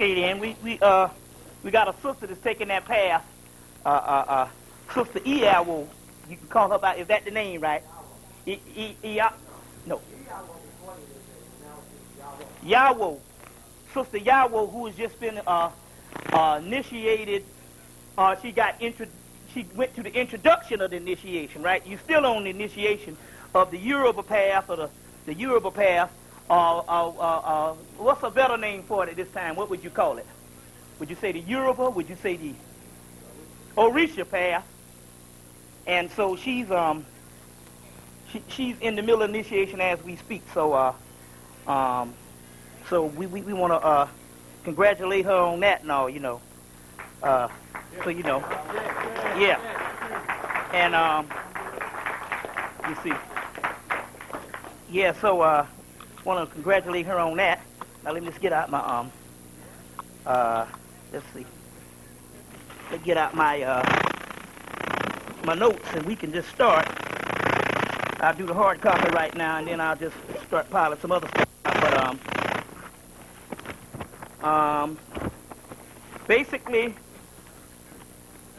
Okay, then we got a sister that's taking that path. Sister Iyawo. You can call her by. Is that the name, right? No. Yawo. Sister Yawo, who has just been initiated. She went to the introduction of the initiation, right? You're still on the initiation of the Yoruba path or the Yoruba path. What's a better name for it at this time? What would you call it? Would you say the Yoruba? Would you say the Orisha path? And so she's in the middle of initiation as we speak. So so we want to congratulate her on that and all, you know. So you know, yeah. And you see, yeah. So want to congratulate her on that. Now let me just get out my let's see. Let's get out my my notes and we can just start. I'll do the hard copy right now and then I'll just start piling some other stuff. But basically,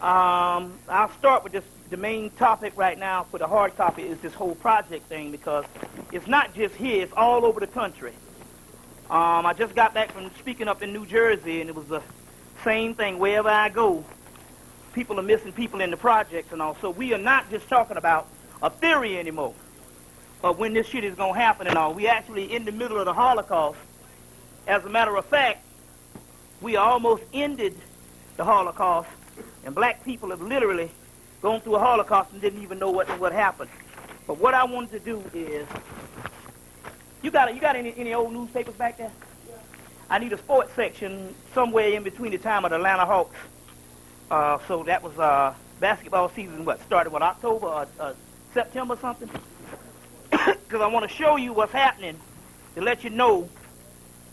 I'll start with the main topic right now for the hard copy is this whole project thing because it's not just here, it's all over the country. I just got back from speaking up in New Jersey and it was the same thing. Wherever I go, people are missing people in the projects and all. So we are not just talking about a theory anymore of when this shit is going to happen and all. We actually in the middle of the Holocaust. As a matter of fact, we almost ended the Holocaust, and black people have literally gone through a Holocaust and didn't even know what happened. But what I wanted to do is, you got any old newspapers back there? Yeah. I need a sports section somewhere in between the time of the Atlanta Hawks. So that was basketball season. Started October or September something? Because I want to show you what's happening to let you know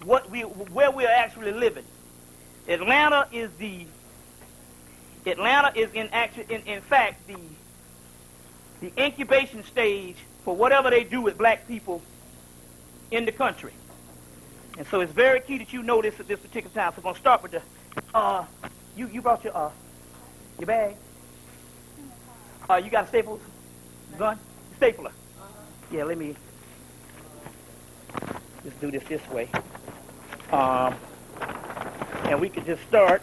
where we are actually living. Atlanta is in fact the incubation stage for whatever they do with black people in the country. And so it's very key that you know this at this particular time. So I'm gonna start with the you brought your bag? You got a staple gun? Stapler. Yeah, let me just do this way. And we could just start.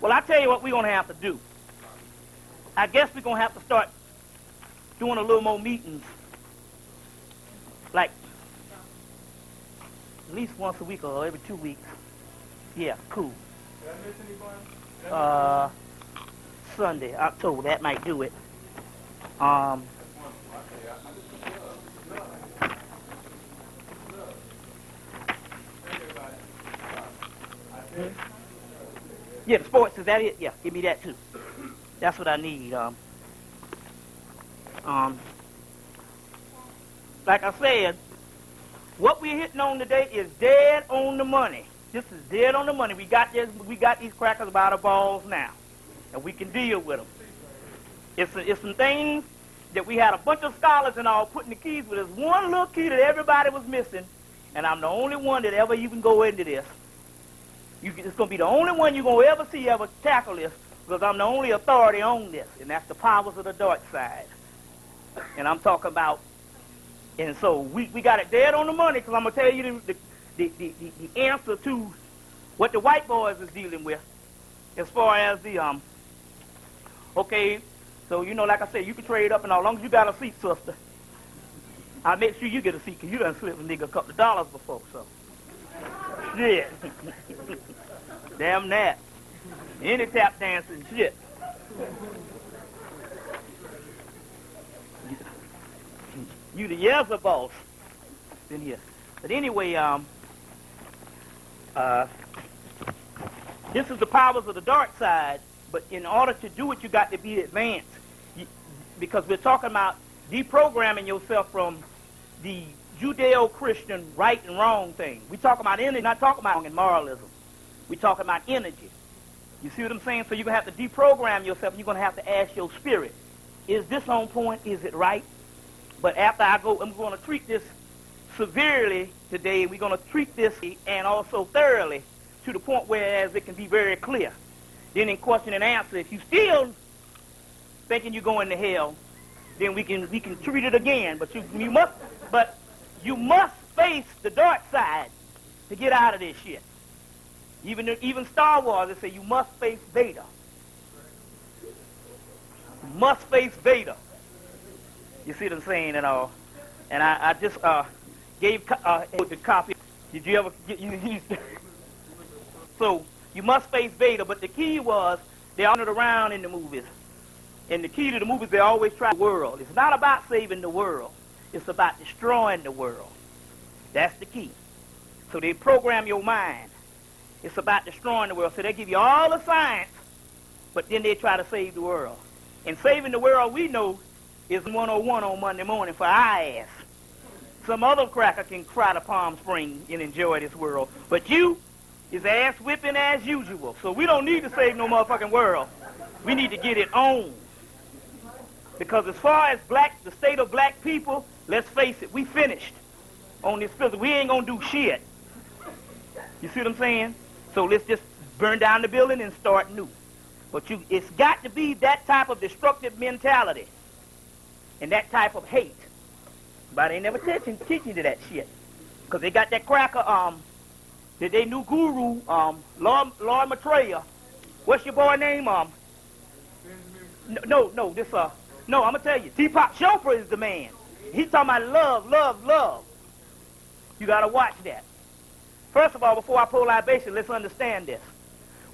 Well, I tell you what we're going to have to do. I guess we're going to have to start doing a little more meetings. Like, at least once a week or every 2 weeks. Yeah, cool. Did I miss anybody? Sunday, October, that might do it. Yeah, the sports, is that it? Yeah, give me that too. That's what I need. Like I said, what we're hitting on today is dead on the money. This is dead on the money. We got these crackers by the balls now, and we can deal with them. It's some things that we had a bunch of scholars and all putting the keys with. There's one little key that everybody was missing, and I'm the only one that ever even go into this. It's going to be the only one you're going to ever see ever tackle this, because I'm the only authority on this, and that's the powers of the dark side. And I'm talking about, and so we got it dead on the money, because I'm going to tell you the answer to what the white boys is dealing with as far as the, okay, so, you know, like I said, you can trade up and all, as long as you got a seat, sister. I'll make sure you get a seat, because you done slipped a nigga a couple of dollars before, so. Shit. Damn that. Any tap dancing shit. You the Yezza boss in here. But anyway, this is the powers of the dark side But in order to do it, you got to be advanced. Because we're talking about deprogramming yourself from the Judeo-Christian right and wrong thing. We're talking about energy, not talking about moralism. We're talking about energy. You see what I'm saying? So you're going to have to deprogram yourself, and you're going to have to ask your spirit, is this on point? Is it right? But after I go, I'm going to treat this severely today. We're going to treat this and also thoroughly to the point where it can be very clear. Then in question and answer, if you still thinking you're going to hell, then we can treat it again. But you must face the dark side to get out of this shit. Even Star Wars, they say you must face Vader. You must face Vader. You see what I'm saying and all? And I just gave the copy. Did you ever get So you must face Vader, but the key was they honored around in the movies. And the key to the movies, they always try the world. It's not about saving the world. It's about destroying the world. That's the key. So they program your mind. It's about destroying the world. So they give you all the science, but then they try to save the world. And saving the world, we know, is 101 on Monday morning for our ass. Some other cracker can cry to Palm Springs and enjoy this world. But you is ass whipping as usual. So we don't need to save no motherfucking world. We need to get it on. Because as far as the state of black people, let's face it, we finished on this physical. We ain't gonna do shit. You see what I'm saying? So let's just burn down the building and start new. But it's got to be that type of destructive mentality and that type of hate. But they never teach you to that shit. Because they got that cracker, they new guru, Lord Maitreya. What's your boy name? No, I'm going to tell you. Deepak Chopra is the man. He's talking about love, love, love. You got to watch that. First of all, before I pour libation, let's understand this.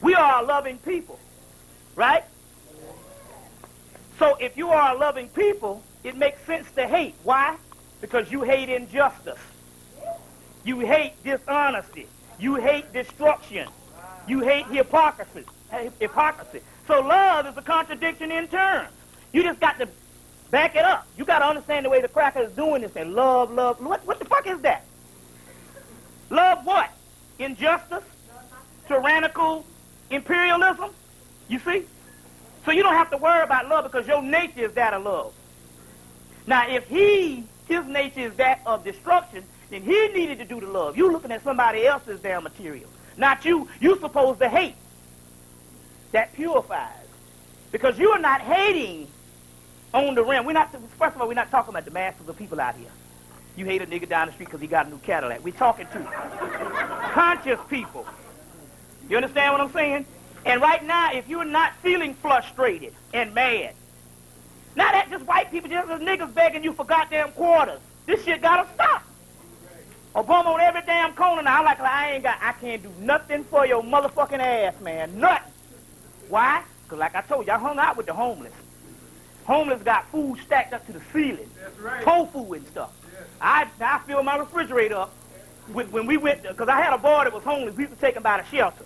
We are a loving people, right? So if you are a loving people, it makes sense to hate. Why? Because you hate injustice. You hate dishonesty. You hate destruction. You hate hypocrisy. So love is a contradiction in terms. You just got to back it up. You got to understand the way the cracker is doing this thing. Love, love. What the fuck is that? Love what? Injustice? Tyrannical imperialism? You see? So you don't have to worry about love because your nature is that of love. Now, if his nature is that of destruction, then he needed to do the love. You looking at somebody else's damn material. Not you. You're supposed to hate. That purifies. Because you are not hating on the rim. First of all, we're not talking about the masses of people out here. You hate a nigga down the street because he got a new Cadillac. We're talking to conscious people. You understand what I'm saying? And right now, if you're not feeling frustrated and mad, not that just white people, just niggas begging you for goddamn quarters. This shit gotta stop. Obama on every damn corner now. I can't do nothing for your motherfucking ass, man. Nothing. Why? Because like I told you, I hung out with the homeless. Homeless got food stacked up to the ceiling. That's right. Tofu and stuff. Yes. I filled my refrigerator up when we went, because I had a boy that was homeless. We used to take him by the shelter.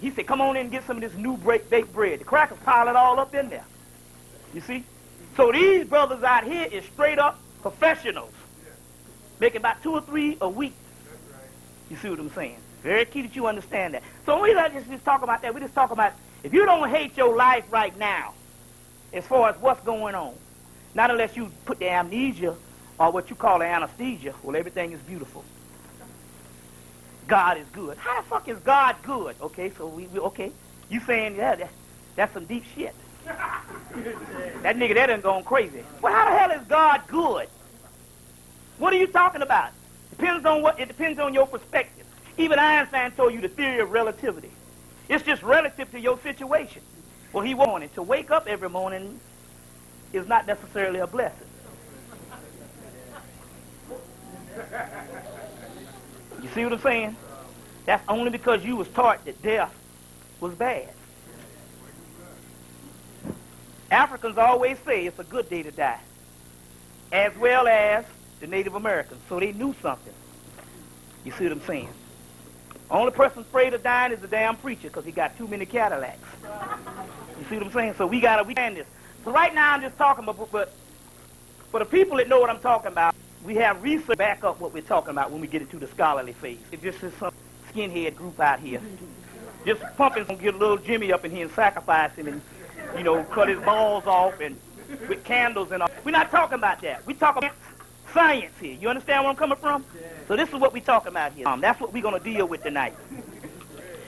He said, come on in and get some of this new baked bread. The crackers pile it all up in there. You see? So these brothers out here is straight up professionals. Making about 2 or 3 a week. That's right. You see what I'm saying? Very key that you understand that. So we not just talk about that. We just talk about if you don't hate your life right now, as far as what's going on, not unless you put the amnesia or what you call the anesthesia, well, everything is beautiful. God is good. How the fuck is God good? Okay, so we okay. You saying, yeah, that's some deep shit. That nigga that done gone crazy. Well, how the hell is God good? What are you talking about? It depends on your perspective. Even Einstein told you the theory of relativity. It's just relative to your situation. Well, he wanted to wake up every morning is not necessarily a blessing. You see what I'm saying? That's only because you was taught that death was bad. Africans always say it's a good day to die, as well as the Native Americans. So they knew something. You see what I'm saying? Only person afraid of dying is the damn preacher because he got too many Cadillacs. You see what I'm saying? So we end this. So right now I'm just talking about, but for the people that know what I'm talking about, we have research to back up what we're talking about when we get into the scholarly phase. It just is some skinhead group out here. Just pumping, get a little Jimmy up in here and sacrifice him and, you know, cut his balls off and with candles and all. We're not talking about that. We're talking about science here. You understand where I'm coming from? So this is what we're talking about here. That's what we're going to deal with tonight.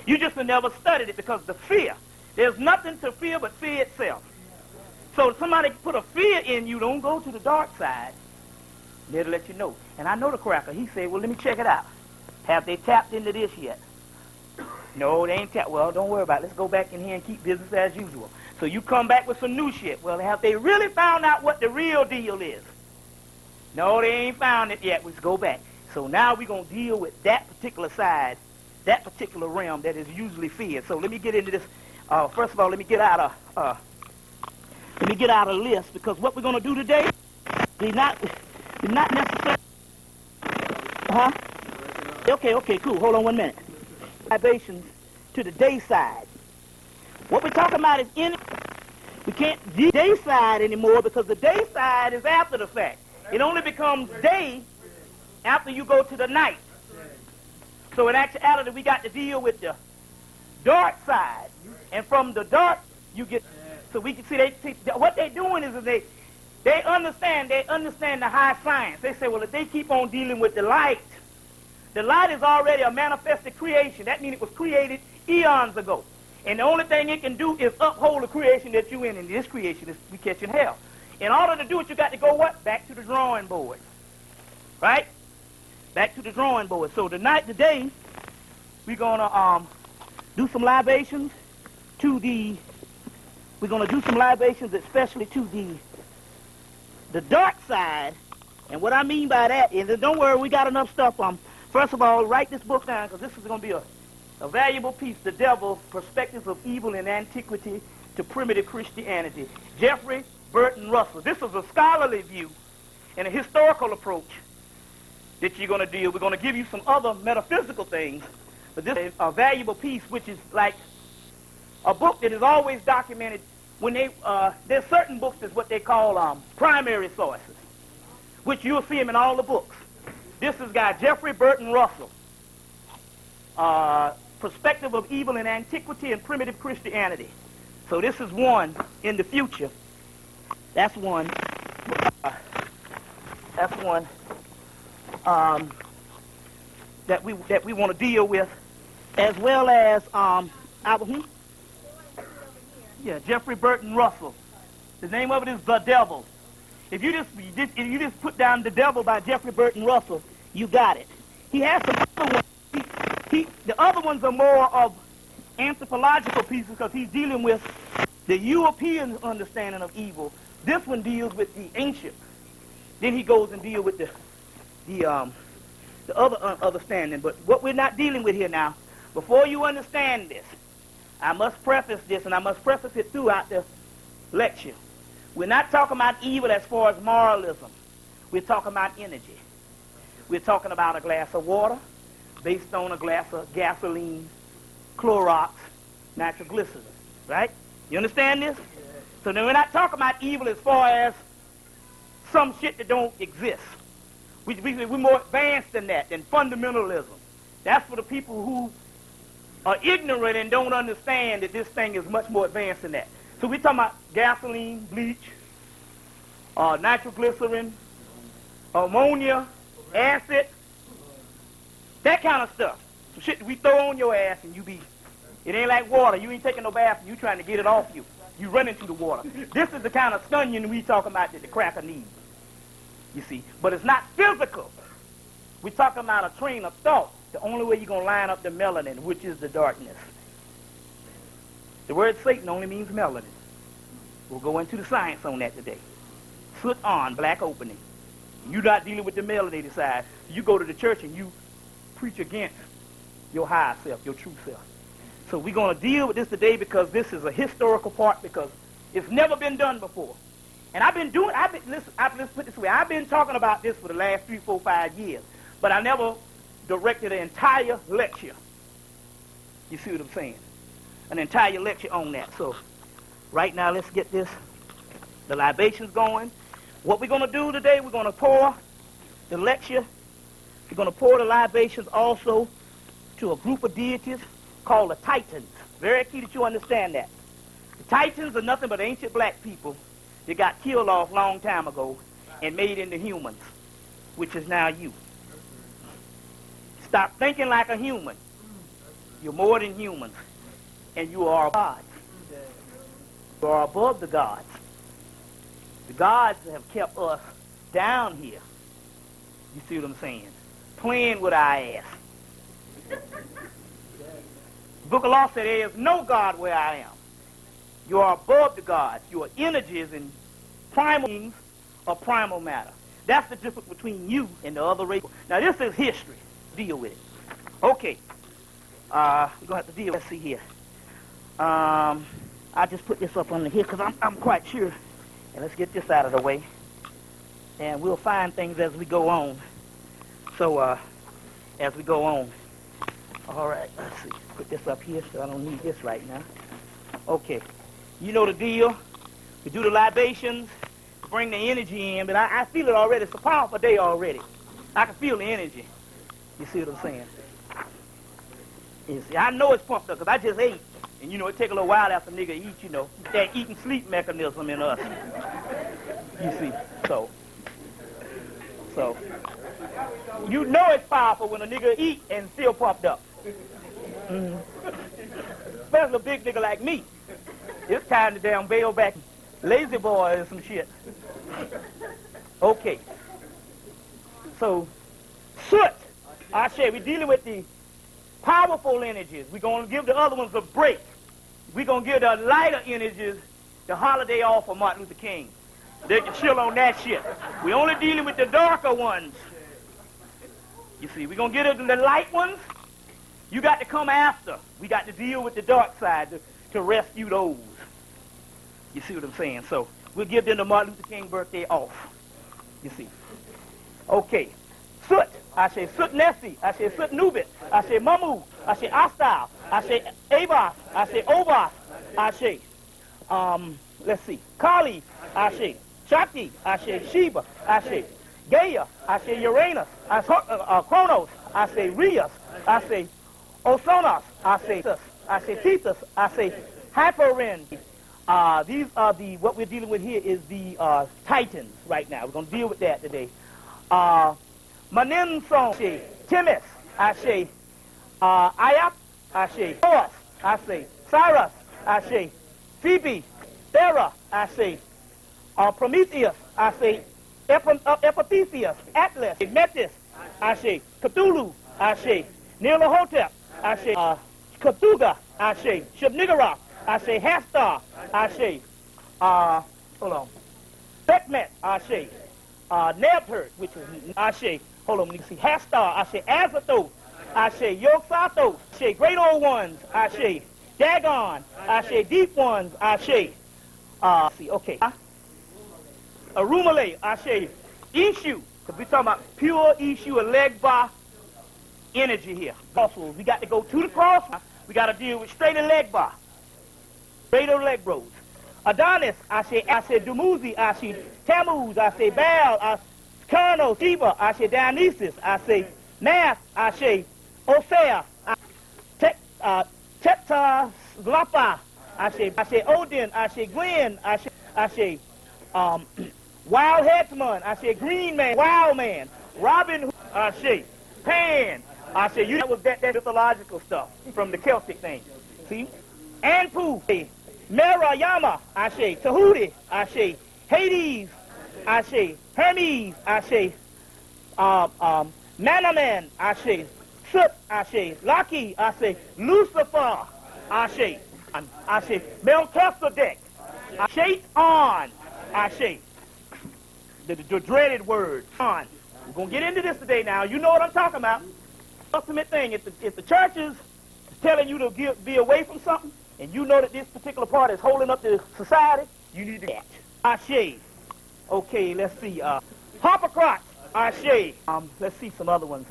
You just have never studied it because the fear. There's nothing to fear but fear itself. So if somebody put a fear in you, don't go to the dark side. They'll let you know. And I know the cracker. He said, well, let me check it out. Have they tapped into this yet? No, they ain't tapped. Well, don't worry about it. Let's go back in here and keep business as usual. So you come back with some new shit. Well, have they really found out what the real deal is? No, they ain't found it yet. Let's go back. So now we're going to deal with that particular side, that particular realm that is usually feared. So let me get into this. First of all, let me get out a list, because what we're going to do today is not necessarily. Okay, cool. Hold on 1 minute. Libations to the day side. What we're talking about is we can't do day side anymore, because the day side is after the fact. It only becomes day after you go to the night. So in actuality, we got to deal with the dark side. And from the dark, you get... So we can see, what they're doing is they understand the high science. They say, well, if they keep on dealing with the light is already a manifested creation. That means it was created eons ago. And the only thing it can do is uphold the creation that you're in. And this creation is we catching hell. In order to do it, you got to go what? Back to the drawing board. Right? Back to the drawing board. So today, we're going to do some libations especially to the dark side. And what I mean by that is, don't worry, we got enough stuff. First of all, write this book down, because this is going to be a valuable piece, The Devil, Perspectives of Evil in Antiquity to Primitive Christianity. Jeffrey Burton Russell. This is a scholarly view and a historical approach that you're going to deal. We're going to give you some other metaphysical things, but this is a valuable piece, which is like a book that is always documented. When there's certain books that's what they call primary sources, which you'll see them in all the books. This is guy Jeffrey Burton Russell, Perspective of Evil in Antiquity and Primitive Christianity. So this is one in the future. That's one. That we want to deal with, as well as Jeffrey Burton Russell. The name of it is The Devil. If you just put down The Devil by Jeffrey Burton Russell, you got it. He has some other ones. The other ones are more of anthropological pieces, because he's dealing with the European understanding of evil. This one deals with the ancient. Then he goes and deals with the other understanding. But what we're not dealing with here now, before you understand this, I must preface this, and I must preface it throughout the lecture. We're not talking about evil as far as moralism. We're talking about energy. We're talking about a glass of water based on a glass of gasoline, Clorox, nitroglycerin, right? You understand this? So then we're not talking about evil as far as some shit that don't exist. We're more advanced than that, than fundamentalism. That's for the people who are ignorant and don't understand that this thing is much more advanced than that. So we're talking about gasoline, bleach, nitroglycerin, ammonia, acid, that kind of stuff. Some shit that we throw on your ass and it ain't like water. You ain't taking no bath and you trying to get it off you. You run into the water. This is the kind of scunion we talking about that the cracker needs. You see, but it's not physical. We're talking about a train of thought. The only way you're going to line up the melanin, which is the darkness. The word Satan only means melanin. We'll go into the science on that today. Soot on, black opening. You're not dealing with the melanated side. You go to the church and you preach against your higher self, your true self. So we're going to deal with this today, because this is a historical part, because it's never been done before. And let's put it this way, I've been talking about this for the last 3, 4, 5 years, but I never directed an entire lecture. You see what I'm saying? An entire lecture on that. So Right now, let's get the libations going. What we're going to do today, we're going to pour the lecture. We're going to pour the libations also to a group of deities called the Titans. Very key that you understand that. The Titans are nothing but ancient black people that got killed off long time ago and made into humans, which is now you. Stop thinking like a human. You're more than humans, and you are gods. You are above the gods. The gods have kept us down here. You see what I'm saying? Playing with our ass. The Book of Law said there is no God where I am. You are above the gods. You are energies and primal beings of primal matter. That's the difference between you and the other race. Now this is history. Deal with it. Okay. We're going to have to deal. Let's see here. I just put this up under here because I'm quite sure. And let's get this out of the way. And we'll find things as we go on. So, as we go on. All right, let's see. Put this up here so I don't need this right now. Okay. You know the deal. We do the libations, bring the energy in, but I feel it already. It's a powerful day already. I can feel the energy. You see what I'm saying? You see, I know it's pumped up because I just ate. And, you know, it take a little while after a nigga eat, you know. That eat and sleep mechanism in us. You see, so. You know it's powerful when a nigga eat and still pumped up. Especially a big nigga like me. It's time to damn bail back. Lazy boy and some shit. Okay. So, soot. I say we're dealing with the powerful energies. We're going to give the other ones a break. We're going to give the lighter energies the holiday off for Martin Luther King. They can chill on that shit. We're only dealing with the darker ones. You see, we're going to get the light ones. You got to come after. We got to deal with the dark side to rescue those. You see what I'm saying? So we'll give them the Martin Luther King birthday off. You see. Okay. Soot. I say Soot Nessie. I say Soot Nubit. I say Mamu. I say Astal. I say Avas. I say Ovas. I say, let's see, Kali. I say Shakti. I say Shiva. I say Gaia. I say Uranus. I say Kronos. I say Rias. I say Ozonas. I say Tethys. I say Tethys. I say Hyperin. These are what we're dealing with here is the Titans right now. We're going to deal with that today. Maninson, I say Timis, I say Ayap, I say Thoas, I say Cyrus, I say Phoebe, Thera, I say Prometheus, I say Epithetheus, Atlas, Metis, I say Cthulhu, I say Nyarlathotep, I say Cthulhu, I say Shub-Niggurath, I say Hastar, I say hold on, Sekhmet, I say Nebhert, which is I say, hold on, let me see, Hastar, I say Azathoth, I say Yog-Sothoth, I say Great Old Ones, I say Dagon, I say Deep Ones, I say, see, okay, Arumale, I say Ishu, because we're talking about pure Ishu and Legba energy here. Also, we got to go to the cross, we got to deal with straight and Legba, straight or leg bros. Adonis, I say Dumuzi, I say Tammuz, I say Baal, I say Kerno, Sheba, I say Dionysus, I say Nath, I say Osea, Tetzalapa, I say Odin, I say Gwen, I say Wild Headsman, I say Green Man, Wild Man, Robin Hood, I say Pan, I say you know that mythological stuff from the Celtic thing. See? Anpu, Merayama, I say Tahuti, I say Hades, I say Hermes, I say Manaman, I say Soot, I say Laki, I say Lucifer, I say Melchizedek, I say on, I say the dreaded word on. We're gonna get into this today now. You know what I'm talking about. Ultimate thing. If the church is telling you to be away from something, and you know that this particular part is holding up the society, you need to get Ashe. Okay, let's see. Harpocrates, Ashe. Let's see some other ones.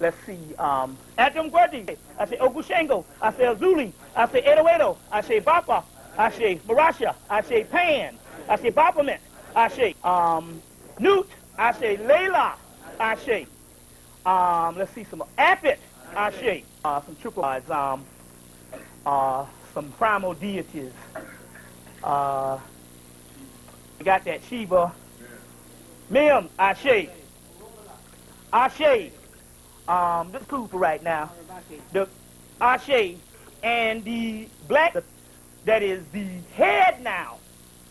let's see, Adam Gwadi, I say Ogushengo, I say Azuli, I say Edoedo, I say Bapa, I say Marasha, I say Pan, I say Bapamet, I say Newt, I say Layla, I say, let's see, some Apit, I say, some triple some primal deities. We got that Sheba, Mim, Ashe, Ashe. This is cool for right now. The Ashe and the black that is the head now.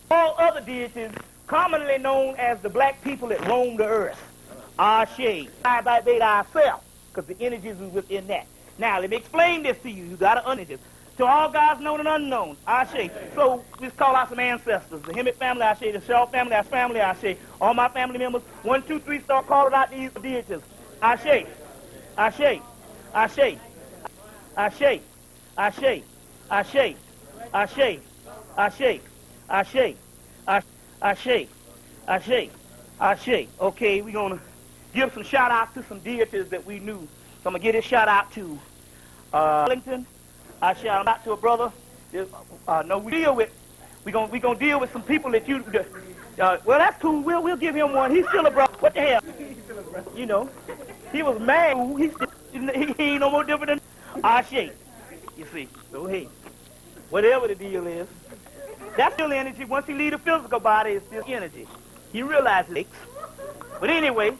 All other deities commonly known as the black people that roam the earth. Ashe. I vibrate ourselves because the energies is within that. Now let me explain this to you. You got to understand. To all gods known and unknown, Ashe. So let's call out some ancestors. The Hemet family, Ashe. The Shaw family, that's family, Ashe. All my family members, 1, 2, 3, start calling out these deities. Ashe. Ashe. Ashe. Ashe. Ashe. Ashe. Ashe. Ashe. Ashe. Ashe. Ashe. Ashe. Okay, we're going to give some shout outs to some deities that we knew. So I'm going to give this shout out to Wellington. I shout out to a brother. No, we deal with. We gonna deal with some people that you. Well, that's cool. We'll give him one. He's still a brother. What the hell? You know, he was mad. He ain't no more different than Ashe. You see. So hey, whatever the deal is, that's still energy. Once he leave the physical body, it's still energy. He realizes it. But anyway,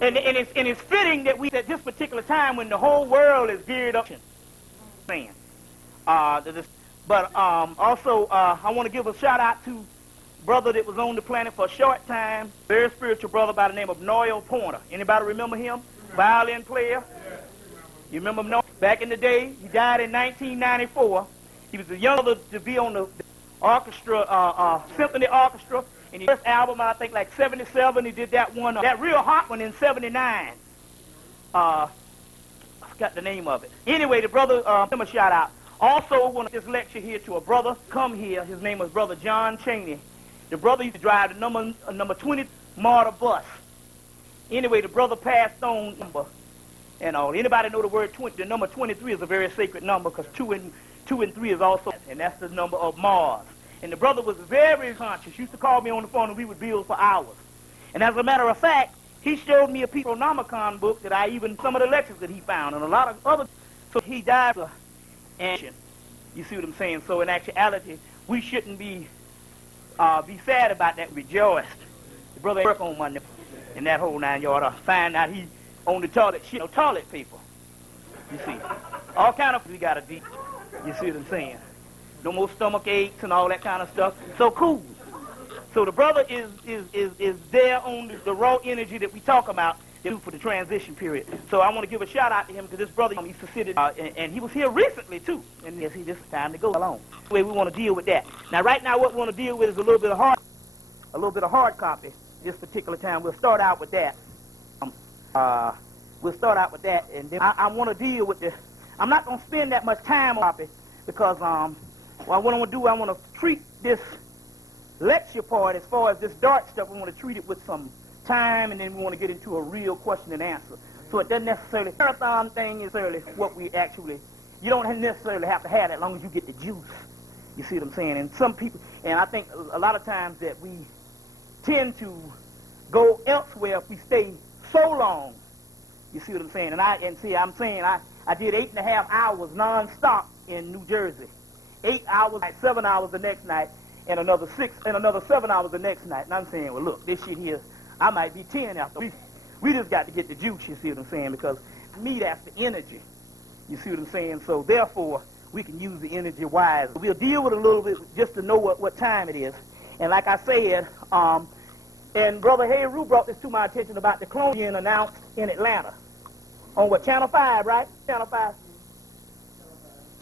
and it's fitting that we at this particular time when the whole world is geared up. But also, I want to give a shout out to brother that was on the planet for a short time, very spiritual brother by the name of Noel Porter. Anybody remember him? Violin player. You remember him? Back in the day, he died in 1994. He was the youngest to be on the orchestra, symphony orchestra. And his first album, I think, like 77. He did that one, that real hot one in 79. Got the name of it. Anyway, the brother, him a shout out. Also, want to just lecture here to a brother come here. His name was Brother John Cheney. The brother used to drive the number 20 Marta bus. Anyway, the brother passed on number and all. Anybody know the word 20? The number 23 is a very sacred number because 2 and 3 is also, and that's the number of Mars. And the brother was very conscious. He used to call me on the phone and we would build for hours. And as a matter of fact, he showed me a Necronomicon book that some of the lectures that he found, and a lot of other. So he died of action. You see what I'm saying? So in actuality, we shouldn't be sad about that. Rejoiced. The brother work on Monday, and that whole 9 yards. Find out he on the toilet shit, no toilet paper. You see, all kind of we got to do. You see what I'm saying? No more stomach aches and all that kind of stuff. So cool. So the brother is there on the raw energy that we talk about for the transition period. So I want to give a shout out to him because this brother used to sit and he was here recently too. And yes, he just time to go along. Anyway, we want to deal with that. Now, right now, what we want to deal with is a little bit of hard copy. This particular time, we'll start out with that. And then I want to deal with the. I'm not going to spend that much time on copy because what I want to do, I want to treat this lecture part, as far as this dark stuff, we want to treat it with some time, and then we want to get into a real question and answer. So it doesn't necessarily, marathon thing is necessarily what we actually, you don't necessarily have to have that as long as you get the juice. You see what I'm saying? And some people, and I think a lot of times that we tend to go elsewhere if we stay so long. You see what I'm saying? I'm saying I did 8.5 hours nonstop in New Jersey. 8 hours, like 7 hours the next night, and another 7 hours the next night. And I'm saying, well, look, this shit here, I might be 10 after. We just got to get the juice, you see what I'm saying? Because for me, that's the energy. You see what I'm saying? So therefore, we can use the energy wisely. We'll deal with it a little bit just to know what time it is. And like I said, and Brother Heru brought this to my attention about the clone being announced in Atlanta. On what, Channel 5, right? Channel 5.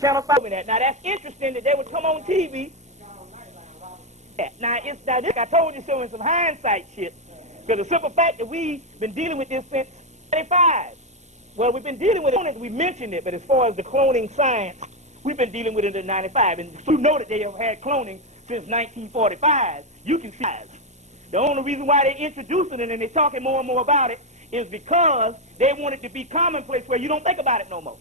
Channel 5. Now, that's interesting that they would come on TV. Now, this, I told you so in some hindsight shit. Because the simple fact that we've been dealing with this since 1995. Well, we've been dealing with it, we mentioned it, but as far as the cloning science, we've been dealing with it in 95. And you know that they have had cloning since 1945. You can see it. The only reason why they're introducing it and they're talking more and more about it is because they want it to be commonplace where you don't think about it no more.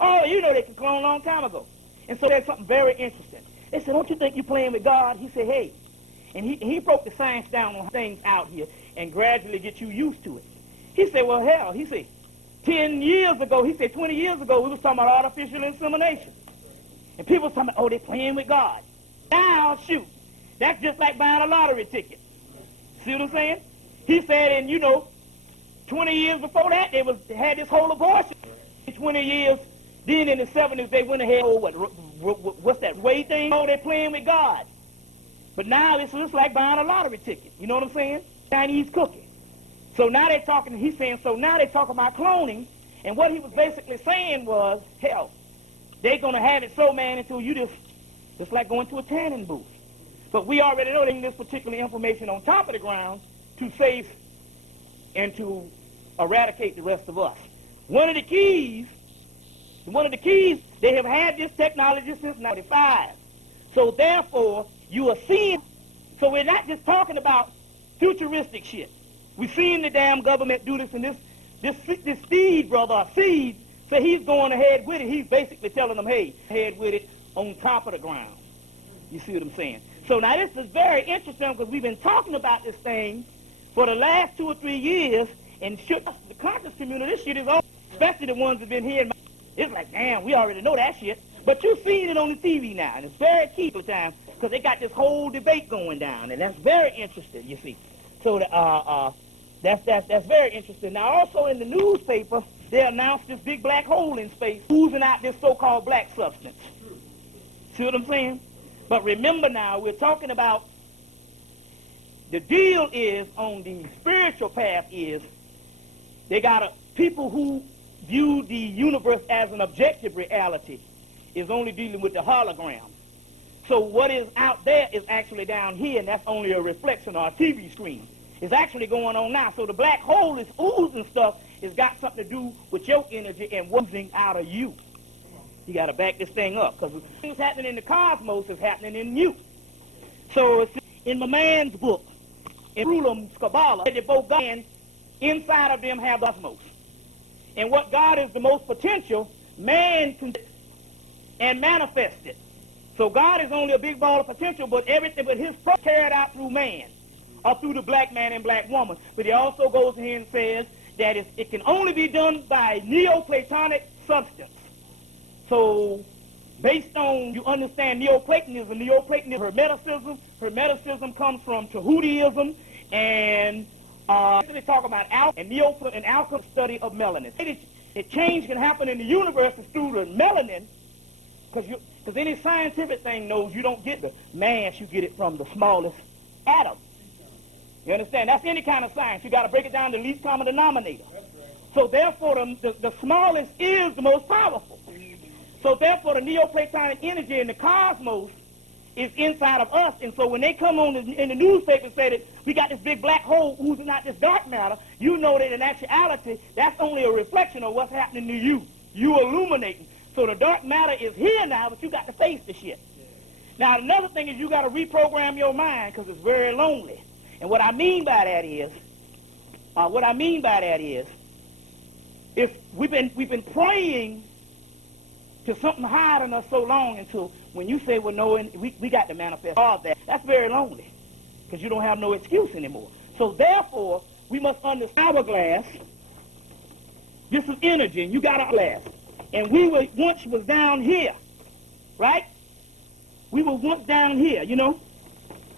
Oh, you know they can clone a long time ago. And so there's something very interesting. They said, don't you think you're playing with God? He said, hey. And he broke the science down on things out here and gradually get you used to it. He said, well, hell, he said, 10 years ago, he said 20 years ago, we was talking about artificial insemination. And people was talking about, oh, they're playing with God. Now, shoot, that's just like buying a lottery ticket. See what I'm saying? He said, and 20 years before that, they had this whole abortion. 20 years, then in the 70s, they went ahead, oh, what's that way thing? Oh, they're playing with God. But now it's just like buying a lottery ticket. You know what I'm saying? Chinese cookie. So now they're talking, he's saying, so now they're talking about cloning, and what he was basically saying was, hell, they're going to have it so, man, until you just like going to a tanning booth. But we already know that this particular information on top of the ground to save and to eradicate the rest of us. One of the keys, they have had this technology since 1995. So therefore, you are seeing, so we're not just talking about futuristic shit. We're seeing the damn government do this, and this Steve brother, Seed, so he's going ahead with it. He's basically telling them, hey, ahead with it on top of the ground. You see what I'm saying? So now this is very interesting because we've been talking about this thing for the last 2 or 3 years, and the conscious community, this shit is all, especially the ones that have been here. It's like, damn, we already know that shit. But you've seen it on the TV now, and it's very key for the time because they got this whole debate going down, and that's very interesting, you see. So that's very interesting. Now, also in the newspaper, they announced this big black hole in space oozing out this so-called black substance. See what I'm saying? But remember now, we're talking about the deal is on the spiritual path is they got people who view the universe as an objective reality is only dealing with the hologram. So what is out there is actually down here, and that's only a reflection on a TV screen. It's actually going on now. So the black hole is oozing stuff. It's got something to do with your energy and oozing out of you. You got to back this thing up because things happening in the cosmos is happening in you. So it's in my man's book, in Rulam's Kabbalah, they both God inside of them have the cosmos. And what God is the most potential, man can and manifest it. So God is only a big ball of potential, but everything but his purpose carried out through man, or through the black man and black woman. But he also goes in here and says that it can only be done by Neoplatonic substance. So based on, you understand Neoplatonism, Hermeticism. Hermeticism comes from Tahutism, and they talk about alchemy and alchemy study of melanin. The change can happen in the universe is through the melanin, because any scientific thing knows you don't get the mass, you get it from the smallest atom. You understand? That's any kind of science. You got to break it down to the least common denominator. So therefore, the smallest is the most powerful. So therefore, the Neoplatonic energy in the cosmos is inside of us. And so when they come on in the newspaper and say that we got this big black hole oozing out this dark matter, you know that in actuality, that's only a reflection of what's happening to you. You illuminating. So the dark matter is here now, but you got to face the shit. Now, another thing is you got to reprogram your mind because it's very lonely. And what I mean by that is, if we've been praying to something higher than us so long until when you say, well, no, we got to manifest all that, that's very lonely because you don't have no excuse anymore. So therefore, we must understand hourglass. This is energy, and you got a glass. And we were once was down here, right? We were once down here, you know,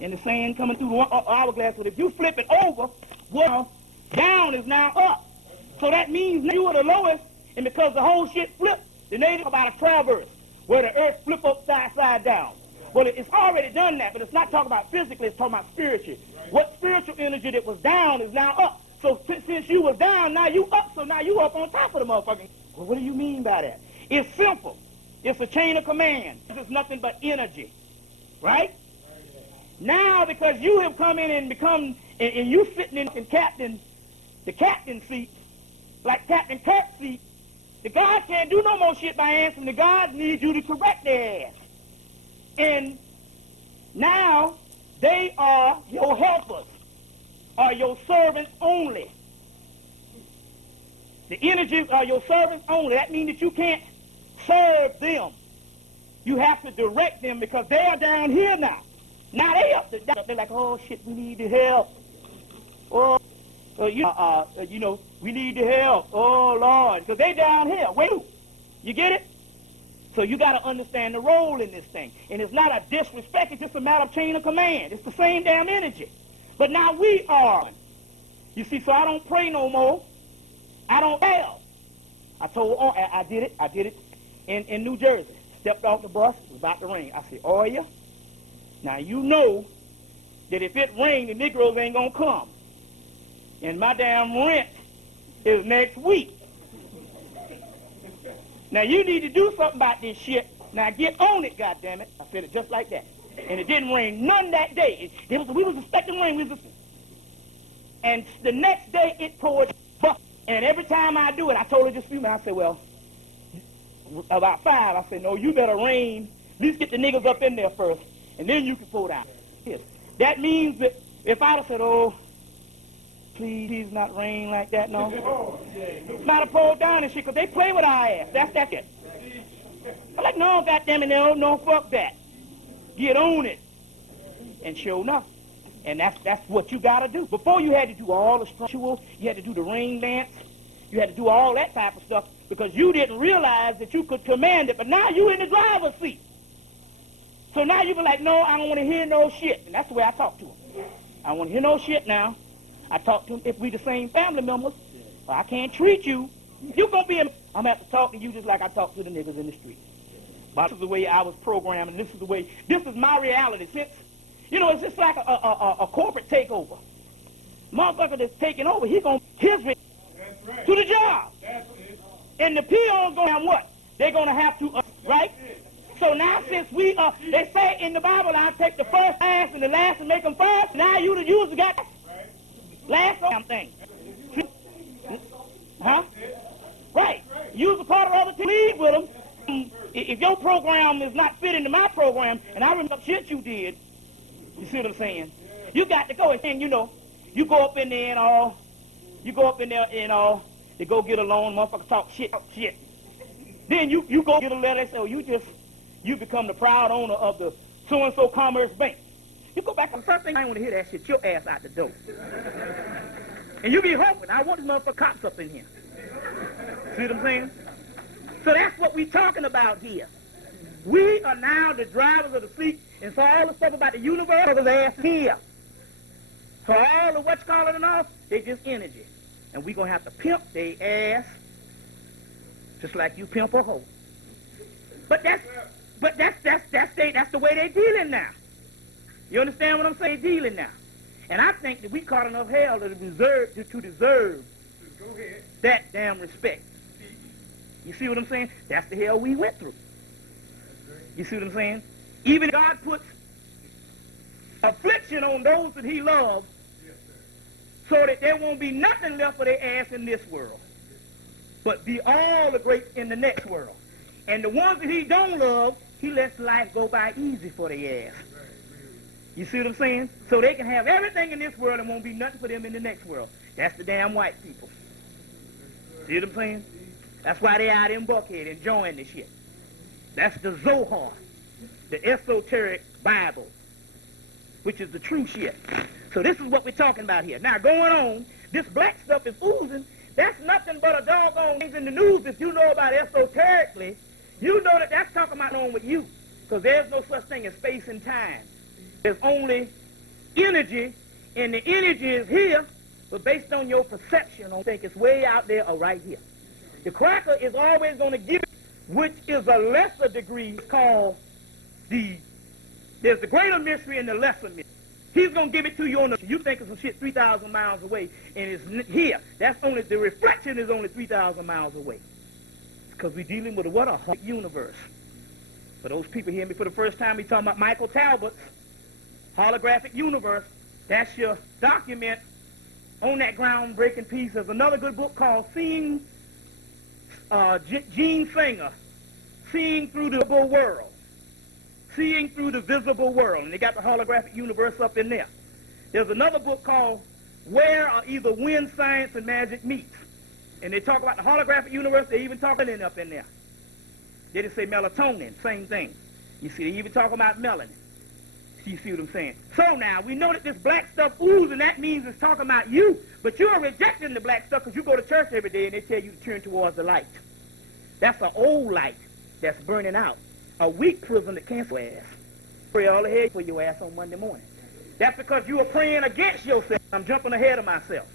and the sand coming through the hourglass. But if you flip it over, well, down is now up. So that means you are the lowest, and because the whole shit flipped, the native about a traverse, where the earth flip upside down. Well, it's already done that, but it's not talking about physically, it's talking about spiritually. What spiritual energy that was down is now up. So since you was down, now you up, so now you up on top of the motherfucking. Well, what do you mean by that? It's simple. It's a chain of command. It's nothing but energy, right? Now, because you have come in and become, and you sitting in the captain seat, like Captain Kirk's seat, the God can't do no more shit by answering. The God needs you to correct their ass. And now they are your helpers, or your servants only. The energies are your servants only. That means that you can't serve them. You have to direct them because they are down here now. Now they up to down. They're like, oh shit, we need the help. Oh, we need the help. Oh Lord, because they down here. Wait, you get it? So you got to understand the role in this thing. And it's not a disrespect. It's just a matter of chain of command. It's the same damn energy. But now we are. You see, so I don't pray no more. I don't yell. I did it in New Jersey. Stepped off the bus. It was about to rain. I said, oh yeah. Now you know that if it rains, the Negroes ain't going to come. And my damn rent is next week. Now you need to do something about this shit. Now get on it, goddammit. I said it just like that. And it didn't rain none that day. We was expecting rain. And the next day it poured. And every time I do it, I told her just a few minutes, I said, well, about 5, I said, no, you better rain. At least get the niggas up in there first. And then you can pour down. Yes. That means that if I'd have said, oh, please not rain like that, no. Not a pour down and shit, because they play with our ass. That's it. I'm like, no, goddammit, no, fuck that. Get on it. And sure enough. And that's what you got to do. Before you had to do all the structural, you had to do the ring dance, you had to do all that type of stuff because you didn't realize that you could command it. But now you in the driver's seat. So now you be like, no, I don't want to hear no shit. And that's the way I talk to him. I don't want to hear no shit now. I talk to him if we the same family members. I can't treat you. You're going to be in. I'm going to have to talk to you just like I talk to the niggas in the street. But this is the way I was programmed, and this is my reality. Since, it's just like a corporate takeover. Motherfucker that's taking over, he going to right. To the job. That's it. And the peons going to have what? They're going to have to, right? So now since they say in the Bible, I'll take the first last and the last and make them first. Now you the user got last damn thing. Huh? Right. Use a part of the other team. Lead with them. If your program is not fit into my program, and I remember shit you did, you see what I'm saying? You got to go and you go up in there and all. You go up in there and all. They go get a loan, motherfucker talk shit. Then you go get a letter and say, oh, you become the proud owner of the so-and-so Commerce Bank. You go back, the first thing I want to hear that shit, your ass out the door. And you be hoping, I want these motherfucking cops up in here. See what I'm saying? So that's what we talking about here. We are now the drivers of the fleet, and so all the stuff about the universe is ass here. So all the what's calling and all, they just energy. And we going to have to pimp their ass just like you pimp a hoe. But that's the way they dealing now. You understand what I'm saying? Dealing now. And I think that we caught enough hell to deserve that damn respect. You see what I'm saying? That's the hell we went through. You see what I'm saying? Even God puts affliction on those that he loves so that there won't be nothing left for their ass in this world, but be all the great in the next world. And the ones that he don't love, he lets life go by easy for their ass. You see what I'm saying? So they can have everything in this world and won't be nothing for them in the next world. That's the damn white people. See what I'm saying? That's why they out in Buckhead enjoying this shit. That's the Zohar, the esoteric Bible, which is the true shit. So this is what we're talking about here. Now, going on, this black stuff is oozing. That's nothing but a doggone things in the news that you know about esoterically. You know that that's talking about on with you, because there's no such thing as space and time. There's only energy, and the energy is here, but based on your perception, I think it's way out there or right here. The cracker is always going to give it, which is a lesser degree called there's the greater mystery and the lesser mystery. He's going to give it to you on the, you think of some shit 3,000 miles away, and it's here. That's only, the reflection is only 3,000 miles away. Because we're dealing with what a whole universe. For those people hearing me for the first time, we're talking about Michael Talbot's holographic universe. That's your document on that groundbreaking piece. There's another good book called Gene Singer, Seeing Through the Visible World. Seeing Through the Visible World. And they got the holographic universe up in there. There's another book called Where Are Either When Science and Magic Meets. And they talk about the holographic universe. They even talk it up in there. They just say melatonin, same thing. You see, they even talk about melanin. You see what I'm saying? So now, we know that this black stuff oozing, that means it's talking about you, but you're rejecting the black stuff because you go to church every day and they tell you to turn towards the light. That's an old light that's burning out. A weak prison that cancel ass. Pray all ahead for your ass on Monday morning. That's because you are praying against yourself. I'm jumping ahead of myself.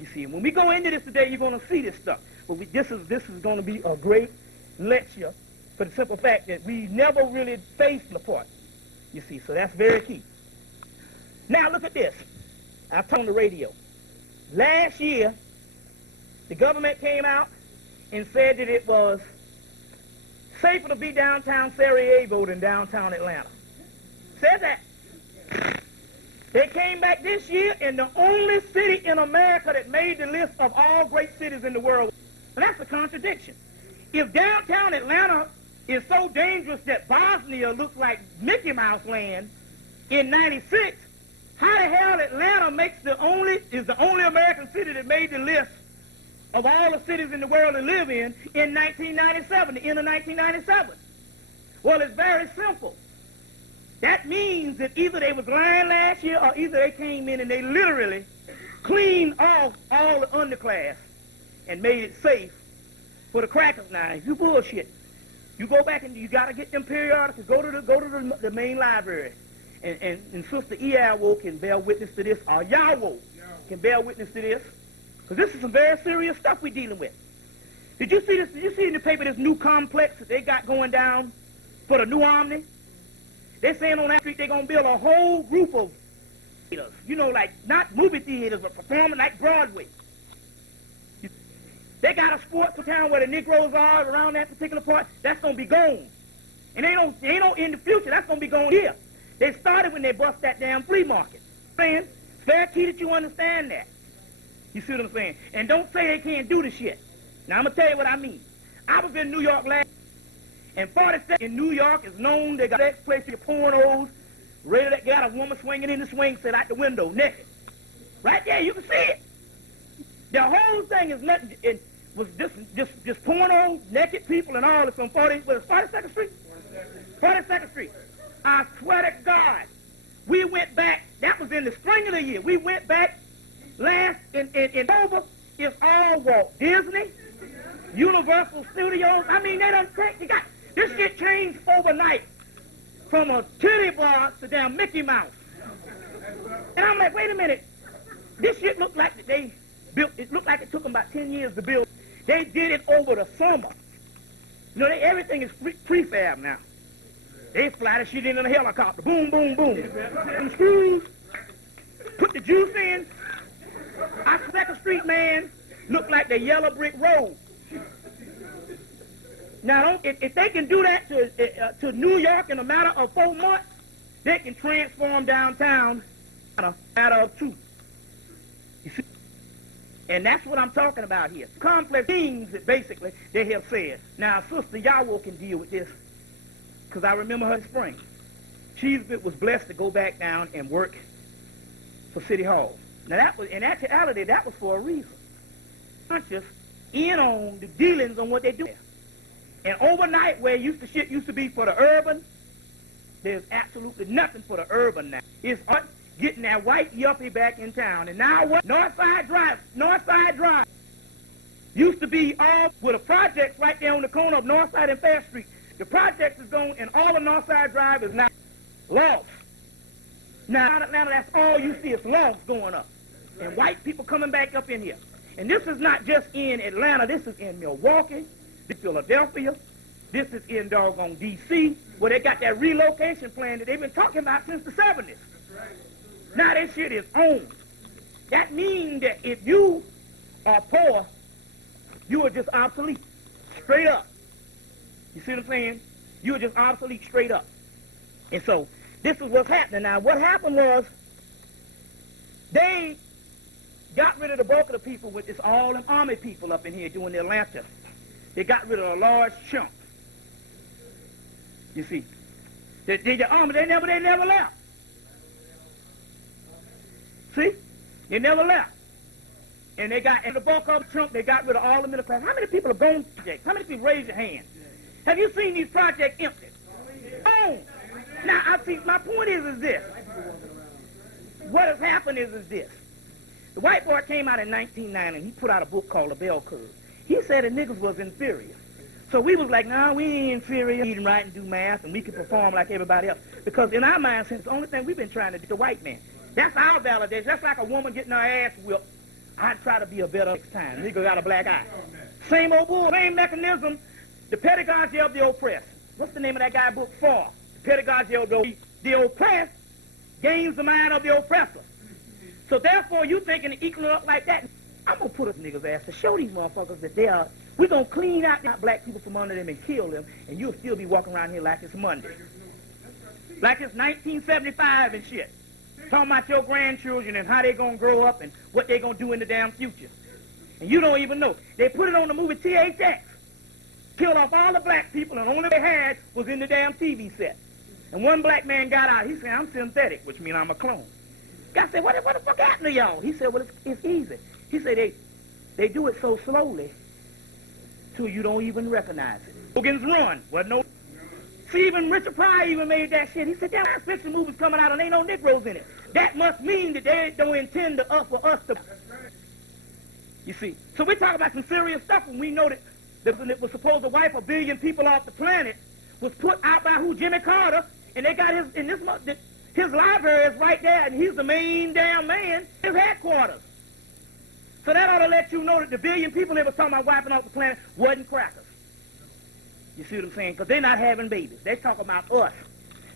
You see, when we go into this today, you're going to see this stuff. But this is going to be a great lecture for the simple fact that we never really faced Laporte. You see, so that's very key. Now look at this. I told on the radio. Last year, the government came out and said that it was safer to be downtown Sarajevo than downtown Atlanta. Said that. They came back this year, and the only city in America that made the list of all great cities in the world. And that's a contradiction. If downtown Atlanta is so dangerous that Bosnia looks like Mickey Mouse land in 96, how the hell Atlanta is the only American city that made the list of all the cities in the world to live in 1997, the end of 1997? Well, it's very simple. That means that either they was lying last year or either they came in and they literally cleaned off all the underclass and made it safe for the crackers. Now, you bullshit. You go back and you got to get them periodicals. Go to the main library. And Sister Earwo can bear witness to this, or Yawo can bear witness to this. Because this is some very serious stuff we're dealing with. Did you see this? Did you see in the paper this new complex that they got going down for the new Omni? They're saying on that street they're going to build a whole group of theaters. You know, like not movie theaters, but performing like Broadway. They got a sports town where the Negroes are around that particular part. That's going to be gone. And ain't no in the future. That's going to be gone here. They started when they bust that damn flea market. It's very key that you understand that. You see what I'm saying? And don't say they can't do the shit. Now, I'm going to tell you what I mean. I was in New York last, and 42nd in New York is known. They got that place for pornos. Ready that got a woman swinging in the swing set out the window, naked. Right there, you can see it. The whole thing is nothing. It was just porno, naked people, and all this on 42nd Street? 42nd Street. I swear to God, we went back. That was in the spring of the year. We went back last in October. It's all Walt Disney, Universal Studios. I mean, they done cranked. This shit changed overnight from a titty bar to damn Mickey Mouse. And I'm like, wait a minute. This shit looked like they built. It looked like it took them about 10 years to build. They did it over the summer. You know, everything is prefab now. They fly the shit in a helicopter. Boom, boom, boom. And screws. Put the juice in. Our 2nd Street, man, looked like the yellow brick road. Now, if they can do that to New York in a matter of 4 months, they can transform downtown in a matter of 2. You see? And that's what I'm talking about here. Complex things that basically they have said. Now, Sister Yawo can deal with this, because I remember her in spring. She was blessed to go back down and work for City Hall. Now, that was, in actuality, that was for a reason. Conscious in on the dealings on what they do. And overnight, where shit used to be for the urban, there's absolutely nothing for the urban now. It's getting that white yuppie back in town. And now what? Northside Drive used to be all with a project right there on the corner of Northside and Fair Street. The project is gone, and all of Northside Drive is now lost. Now in Atlanta, that's all you see is logs going up. And white people coming back up in here. And this is not just in Atlanta. This is in Milwaukee, this is Philadelphia, this is in doggone D.C., where they got that relocation plan that they've been talking about since the 70s. Now that shit is owned. That means that if you are poor, you are just obsolete. Straight up. You see what I'm saying? You are just obsolete straight up. And so, this is what's happening. Now, what happened was, they got rid of the bulk of the people with this all them army people up in here doing their Atlanta. They got rid of a large chunk. You see. The army, they never left. See? They never left. And they got, in the bulk of Trump, they got rid of all the middle class. How many people are going to projects? How many people raise your hand? Have you seen these projects empty? Oh! Now, I see, my point is this. What has happened is this. The white boy came out in 1990, and he put out a book called The Bell Curve. He said the niggas was inferior. So we was like, no, we ain't inferior. We can write and do math, and we can perform like everybody else. Because in our mind, since the only thing we've been trying to do, the white man. That's our validation. That's like a woman getting her ass whipped. I'd try to be a better next time. Nigga got a black eye. Same old bull, same mechanism. The pedagogy of the oppressed. What's the name of that guy book for? The pedagogy of the oppressed gains the mind of the oppressor. So therefore, you thinking to equal up like that, I'm going to put us niggas' ass to show these motherfuckers that they are, we're going to clean out black people from under them and kill them, and you'll still be walking around here like it's Monday. Like it's 1975 and shit. Talking about your grandchildren and how they going to grow up and what they going to do in the damn future. And you don't even know. They put it on the movie THX. Killed off all the black people, and only they had was in the damn TV set. And one black man got out. He said, I'm synthetic, which means I'm a clone. Guy said, what the fuck happened to y'all? He said, well, it's easy. He said, they do it so slowly till you don't even recognize it. Logan's Run. Wasn't no... See, even Richard Pryor even made that shit. He said, that science fiction movie's coming out and ain't no Negroes in it. That must mean that they don't intend for us to... You see. So we're talking about some serious stuff when we know that it was supposed to wipe 1 billion people off the planet, was put out by who? Jimmy Carter, and they got his library is right there, and he's the main damn man, his headquarters. So that ought to let you know that the 1 billion people they was talking about wiping off the planet wasn't crackers. You see what I'm saying? Because they're not having babies. They're talking about us.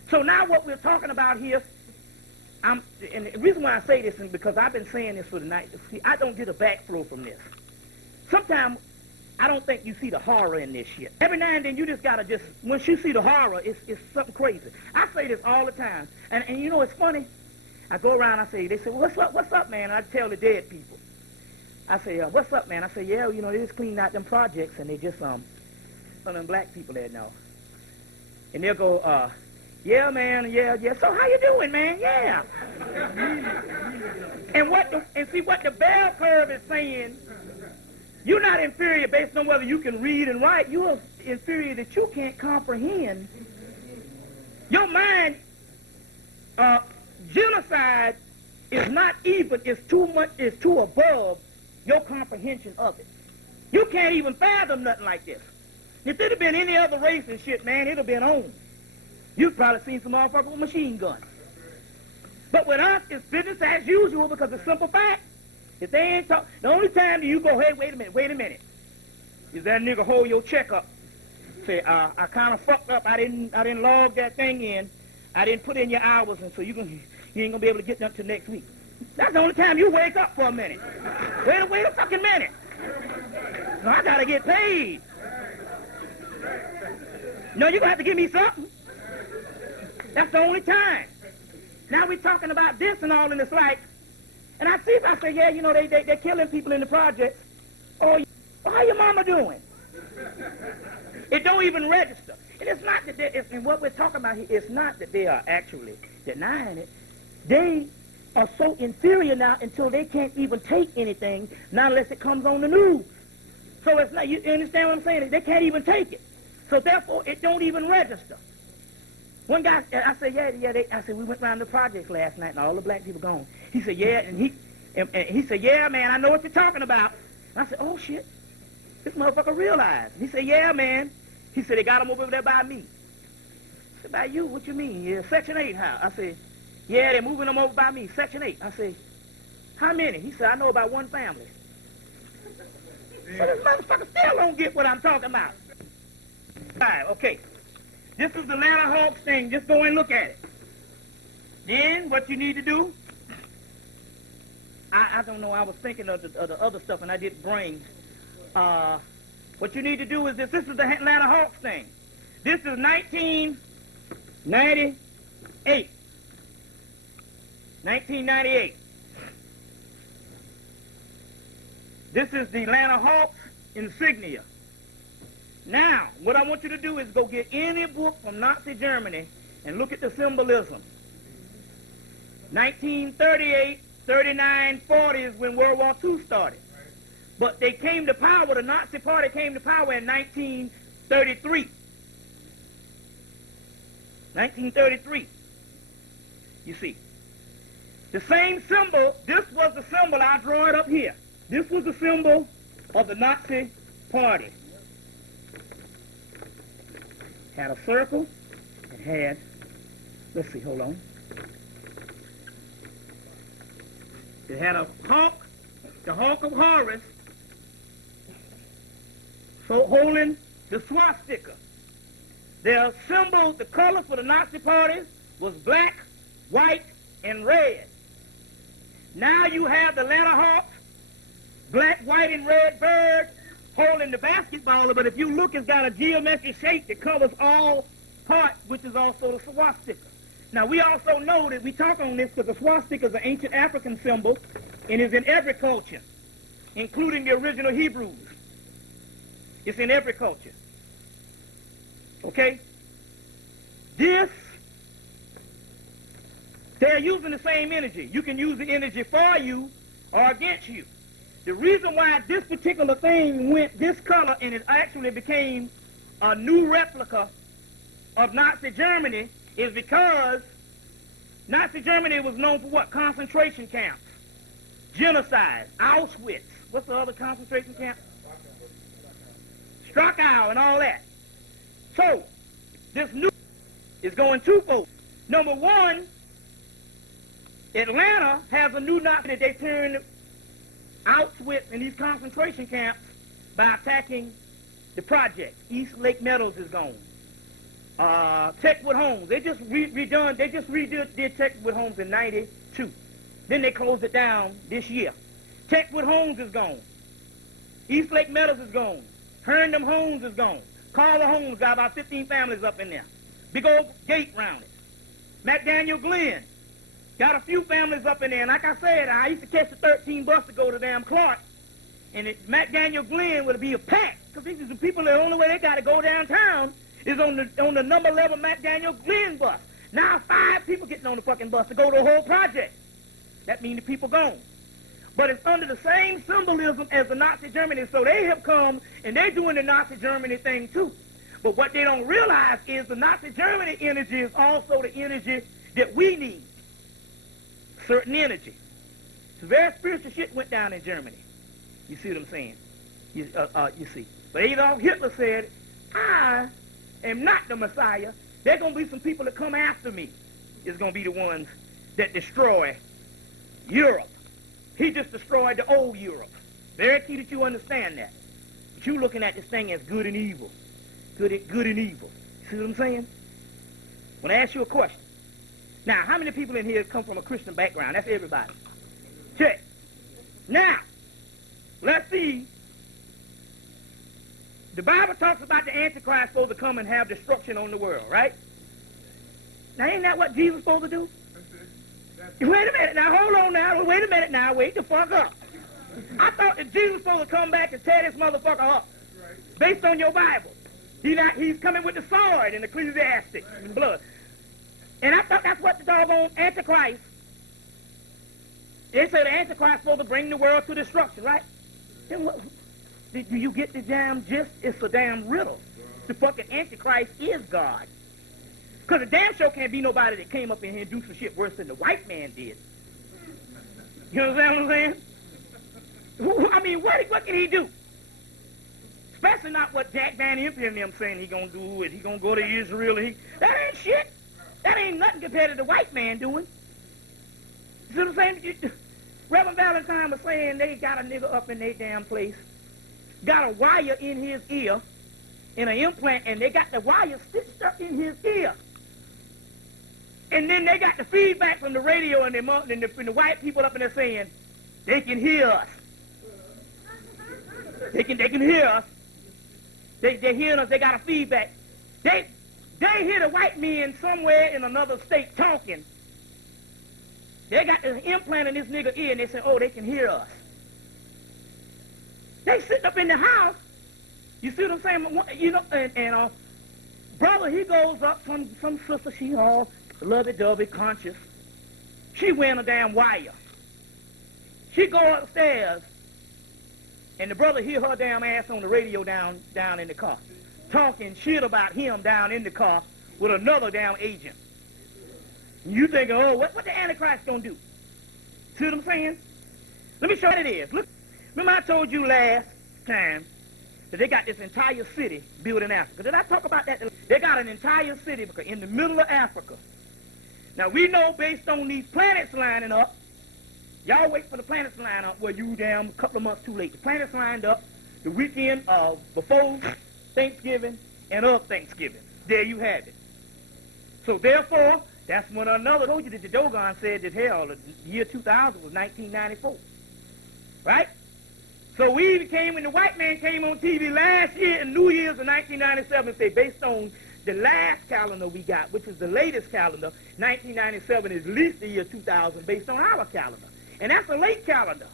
So now what we're talking about here, and the reason why I say this is because I've been saying this for the night. See, I don't get a backflow from this. Sometimes I don't think you see the horror in this shit. Every now and then you just gotta once you see the horror, it's something crazy. I say this all the time. And you know, it's funny. I go around, they say, well, what's up, man? And I tell the dead people. I say, what's up, man? I say, yeah, you know, they just cleaned out them projects, and they just, some of them black people there now. And they'll go, yeah, man, yeah. So how you doing, man? Yeah. And see what the bell curve is saying, you're not inferior based on whether you can read and write. You're inferior that you can't comprehend. Your mind, genocide is not even, it's too above your comprehension of it. You can't even fathom nothing like this. If it had been any other race and shit, man, it'd have been on. You've probably seen some motherfucker with machine guns. But with us, it's business as usual because it's simple fact. If they ain't talk, the only time do you go, hey, wait a minute. Is that nigga hold your check up? Say, I kind of fucked up. I didn't log that thing in. I didn't put in your hours, and so you ain't gonna be able to get them till next week. That's the only time you wake up for a minute. Wait a fucking minute. So I gotta get paid. No, you're gonna have to give me something. That's the only time. Now we're talking about this and all, and it's like, and I say, yeah, you know, they're killing people in the projects. Oh, how your mama doing? It don't even register. And it's not that and what we're talking about here, it's not that they are actually denying it. They are so inferior now until they can't even take anything, not unless it comes on the news. So it's not, you understand what I'm saying? They can't even take it. So therefore, it don't even register. One guy, I said, I said, we went around the projects last night and all the black people gone. He said, yeah, and he said, yeah, man, I know what you're talking about. And I said, oh, shit, this motherfucker realized. He said, yeah, man. He said, they got him over there by me. I said, by you? What you mean? Yeah, Section 8 how? I said, yeah, they're moving them over by me, Section 8. I said, how many? He said, I know about one family. So this motherfucker still don't get what I'm talking about. All right, okay. This is the Atlanta Hawks thing. Just go and look at it. Then what you need to do, I don't know, I was thinking of the other stuff and I didn't bring. What you need to do is this. This is the Atlanta Hawks thing. This is 1998. 1998. This is the Atlanta Hawks insignia. Now, what I want you to do is go get any book from Nazi Germany and look at the symbolism. 1938, 39, 40 is when World War II started. But they came to power, the Nazi Party came to power in 1933. 1933. You see. The same symbol, this was the symbol, I draw it up here. This was the symbol of the Nazi Party. Had a circle, it had, let's see, hold on. It had a hawk, the Hawk of Horus, so holding the swastika. Their symbol, the color for the Nazi Party was black, white, and red. Now you have the Atlanta Hawks, black, white, and red bird holding the basketball, but if you look, it's got a geometric shape that covers all parts, which is also the swastika. Now, we also know that we talk on this because the swastika is an ancient African symbol and is in every culture, including the original Hebrews. It's in every culture. Okay? This, they're using the same energy. You can use the energy for you or against you. The reason why this particular thing went this color and it actually became a new replica of Nazi Germany is because Nazi Germany was known for what? Concentration camps, genocide, Auschwitz. What's the other concentration camp? Strachau and all that. So, this new is going twofold. Number one, Atlanta has a new Nazi that they turned Auschwitz and these concentration camps by attacking the project. East Lake Meadows is gone. Techwood Homes, they just redid Techwood Homes in 92. Then they closed it down this year. Techwood Homes is gone. East Lake Meadows is gone. Herndon Homes is gone. Carla Homes got about 15 families up in there. Big old gate round it. McDaniel Glen got a few families up in there. And like I said, I used to catch the 13 bus to go to damn Clark. And McDaniel Glen would be a pack. Because these are the people, the only way they got to go downtown is on the number 11 McDaniel Glen bus. Now 5 people getting on the fucking bus to go to the whole project. That means the people gone. But it's under the same symbolism as the Nazi Germany, so they have come and they're doing the Nazi Germany thing too. But what they don't realize is the Nazi Germany energy is also the energy that we need. Certain energy. Some very spiritual shit went down in Germany. You see what I'm saying? You see. But Adolf Hitler said, I am not the Messiah. There are going to be some people that come after me. It's going to be the ones that destroy Europe. He just destroyed the old Europe. Very key that you understand that. But you're looking at this thing as good and evil. Good and evil. See what I'm saying? I want to ask you a question. Now, how many people in here come from a Christian background? That's everybody. Check. Now, let's see. The Bible talks about the Antichrist supposed to come and have destruction on the world, right? Now, ain't that what Jesus supposed to do? Wait a minute. Now, hold on now. Wait a minute now. Wait the fuck up. I thought that Jesus was supposed to come back and tear this motherfucker up. Based on your Bible. He's coming with the sword and Ecclesiastes and blood. And I thought that's what the doggone Antichrist. They say the Antichrist is supposed to bring the world to destruction, right? Then what, do you get the damn gist? It's a damn riddle. The fucking Antichrist is God. Because the damn show can't be nobody that came up in here and do some shit worse than the white man did. You understand what I'm saying? I mean, what can he do? Especially not what Jack Van Impe and them saying he gonna do, and he gonna go to Israel. That ain't shit. That ain't nothing compared to the white man doing. You see what I'm saying? Reverend Valentine was saying they got a nigga up in their damn place, got a wire in his ear, and an implant, and they got the wire stitched up in his ear. And then they got the feedback from the radio and the white people up in there saying, they can hear us. They can hear us. They're hearing us. They got a feedback. They hear the white men somewhere in another state talking. They got the implant in this nigga ear, and they say, oh, they can hear us. They sitting up in the house. You see what I'm saying? You know, and brother, he goes up, some sister, she all lovey-dovey, conscious. She wearing a damn wire. She go upstairs, And the brother hear her damn ass on the radio down in the car, talking shit about him down in the car with another damn agent. And you thinking, oh, what the Antichrist gonna do? See what I'm saying? Let me show you what it is. Look, remember I told you last time that they got this entire city built in Africa. Did I talk about that? They got an entire city in the middle of Africa. Now we know based on these planets lining up, y'all wait for the planets to line up, well, you damn a couple of months too late. The planets lined up the weekend of before Thanksgiving and of Thanksgiving. There you have it. So therefore, that's when another told you that the Dogon said that hell, the year 2000 was 1994. Right? So we came, when the white man came on TV last year in New Year's of 1997, say based on the last calendar we got, which is the latest calendar, 1997 is at least the year 2000 based on our calendar. And that's a late calendar.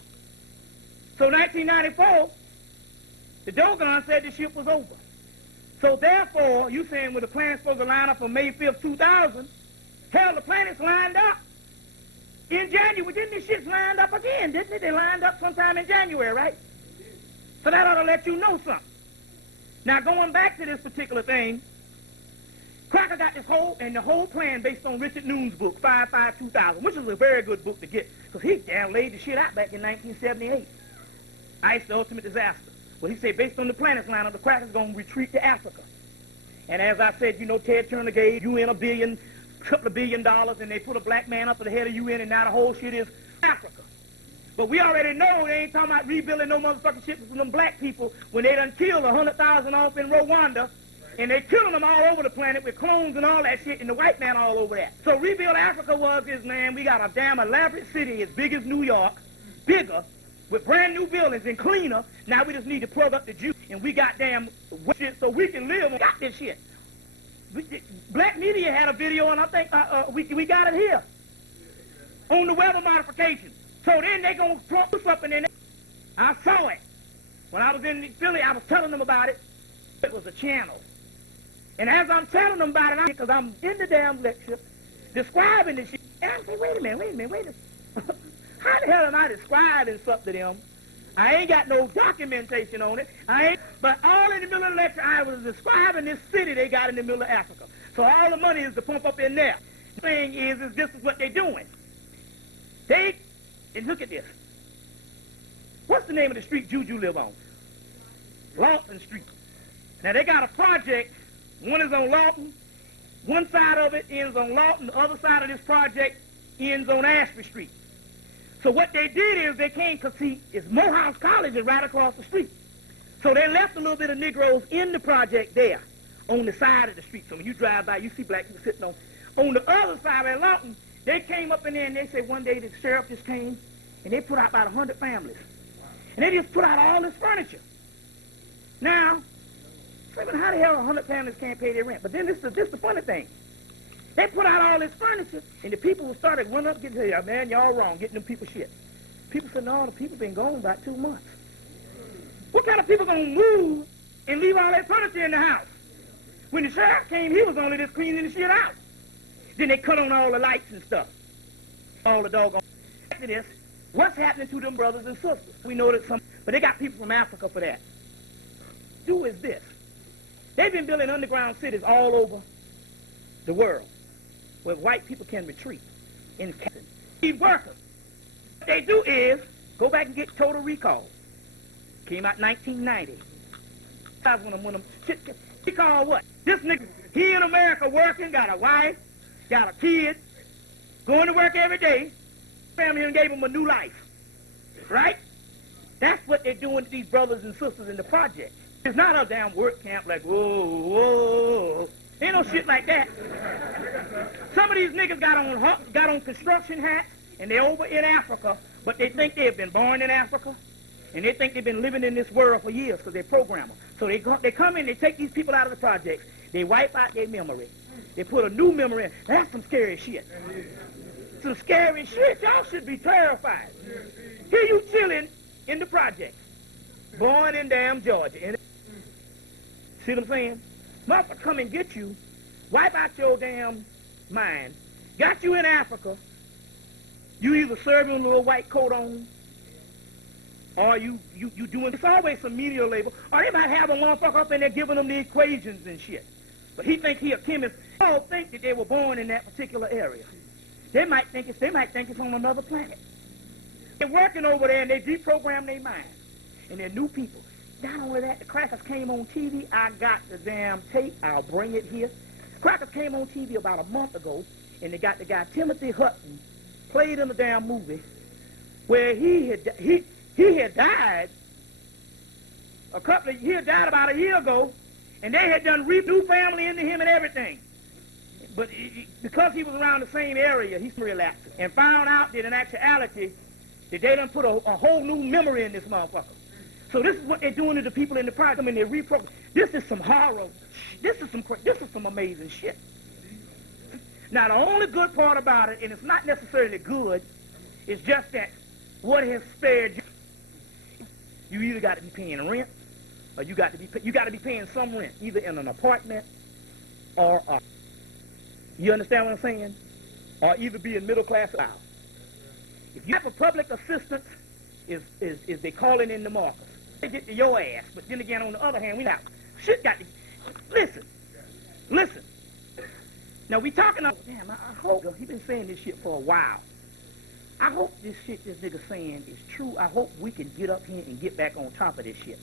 So 1994, the Dogon said the ship was over. So therefore, you saying, well, the planet's supposed to line up on May 5th, 2000, hell, the planets lined up in January. Didn't these ships lined up again, didn't they? They lined up sometime in January, right? So that ought to let you know something. Now, going back to this particular thing, Cracker got this whole plan based on Richard Noon's book, 5/5/2000, which is a very good book to get, because he damn laid the shit out back in 1978. Ice, the ultimate disaster. Well, he said, based on the planets lineup, the Cracker's going to retreat to Africa. And as I said, you know, Ted Turner gave UN couple of $1 billion, and they put a black man up at the head of UN, and now the whole shit is Africa. But we already know they ain't talking about rebuilding no motherfucking shit from them black people when they done killed 100,000 off in Rwanda, and they killing them all over the planet with clones and all that shit, and the white man all over that. So rebuild Africa was this, man, we got a damn elaborate city as big as New York, bigger, with brand new buildings and cleaner. Now we just need to plug up the juice, and we got damn shit so we can live and got this shit. Black media had a video, and I think we got it here on the weather modification. So then they gonna throw something in there. I saw it when I was in Philly. I was telling them about it. It was a channel, and as I'm telling them about it, because I'm in the damn lecture describing this shit, and I say, wait a minute. How the hell am I describing something to them? I ain't got no documentation on it. But all in the middle of the lecture, I was describing this city they got in the middle of Africa. So all the money is to pump up in there. The thing is this is what they're doing. And look at this. What's the name of the street Juju live on? Lawton Street. Now they got a project. One is on Lawton. One side of it ends on Lawton. The other side of this project ends on Ashby Street. So what they did is they came, because see, it's Morehouse College is right across the street. So they left a little bit of Negroes in the project there on the side of the street. So when you drive by, you see black people sitting on the other side of Lawton. They came up in there and they said one day the sheriff just came and they put out about 100 families. And they just put out all this furniture. Now, how the hell 100 families can't pay their rent? But then this is the funny thing. They put out all this furniture, and the people started running up getting here. Man, y'all wrong, getting them people shit. People said, no, the people been gone about 2 months. What kind of people gonna move and leave all that furniture in the house? When the sheriff came, he was only just cleaning the shit out. Then they cut on all the lights and stuff. All the doggone. After this, what's happening to them brothers and sisters? We know that but they got people from Africa for that. Do is this. They've been building underground cities all over the world where white people can retreat in Canada. These workers, what they do is go back and get Total Recall. Came out 1990. That's when them recall what? This nigga, he in America working, got a wife, got a kid, going to work every day. Family and gave him a new life. Right? That's what they're doing to these brothers and sisters in the project. It's not a damn work camp like, whoa. Ain't no shit like that. Some of these niggas got on construction hats, and they're over in Africa, but they think they've been born in Africa, and they think they've been living in this world for years because they're programmers. So they come in, they take these people out of the projects, they wipe out their memory. They put a new memory in. That's some scary shit. Some scary shit. Y'all should be terrified. Here you chilling in the projects, born in damn Georgia. See what I'm saying? Motherfucker come and get you, wipe out your damn mind, got you in Africa, you either serving a little white coat on, or you doing, it's always some menial labor, or they might have a motherfucker up in there giving them the equations and shit. But he think he a chemist. They don't think that they were born in that particular area. They might think it's on another planet. They're working over there and they deprogram their mind. And they're new people. Not only that, the Crackers came on TV. I got the damn tape. I'll bring it here. Crackers came on TV about a month ago, and they got the guy Timothy Hutton played in the damn movie where he had died he had died about a year ago, and they had done new family into him and everything. But because he was around the same area, he's relapsed and found out that in actuality that they done put a whole new memory in this motherfucker. So this is what they're doing to the people in the project. I mean, they reprogram. This is some horror. This is some amazing shit. Now, the only good part about it, and it's not necessarily good, is just that what has spared you. You either got to be paying rent, or you got to be paying some rent, either in an apartment or you understand what I'm saying? Or either be in middle class or out. If you have a public assistance, is they calling in the markers. They get to your ass, but then again, on the other hand, we now shit got to listen. Now we talking about, damn, I hope he been saying this shit for a while. I hope this shit this nigga saying is true. I hope we can get up here and get back on top of this shit.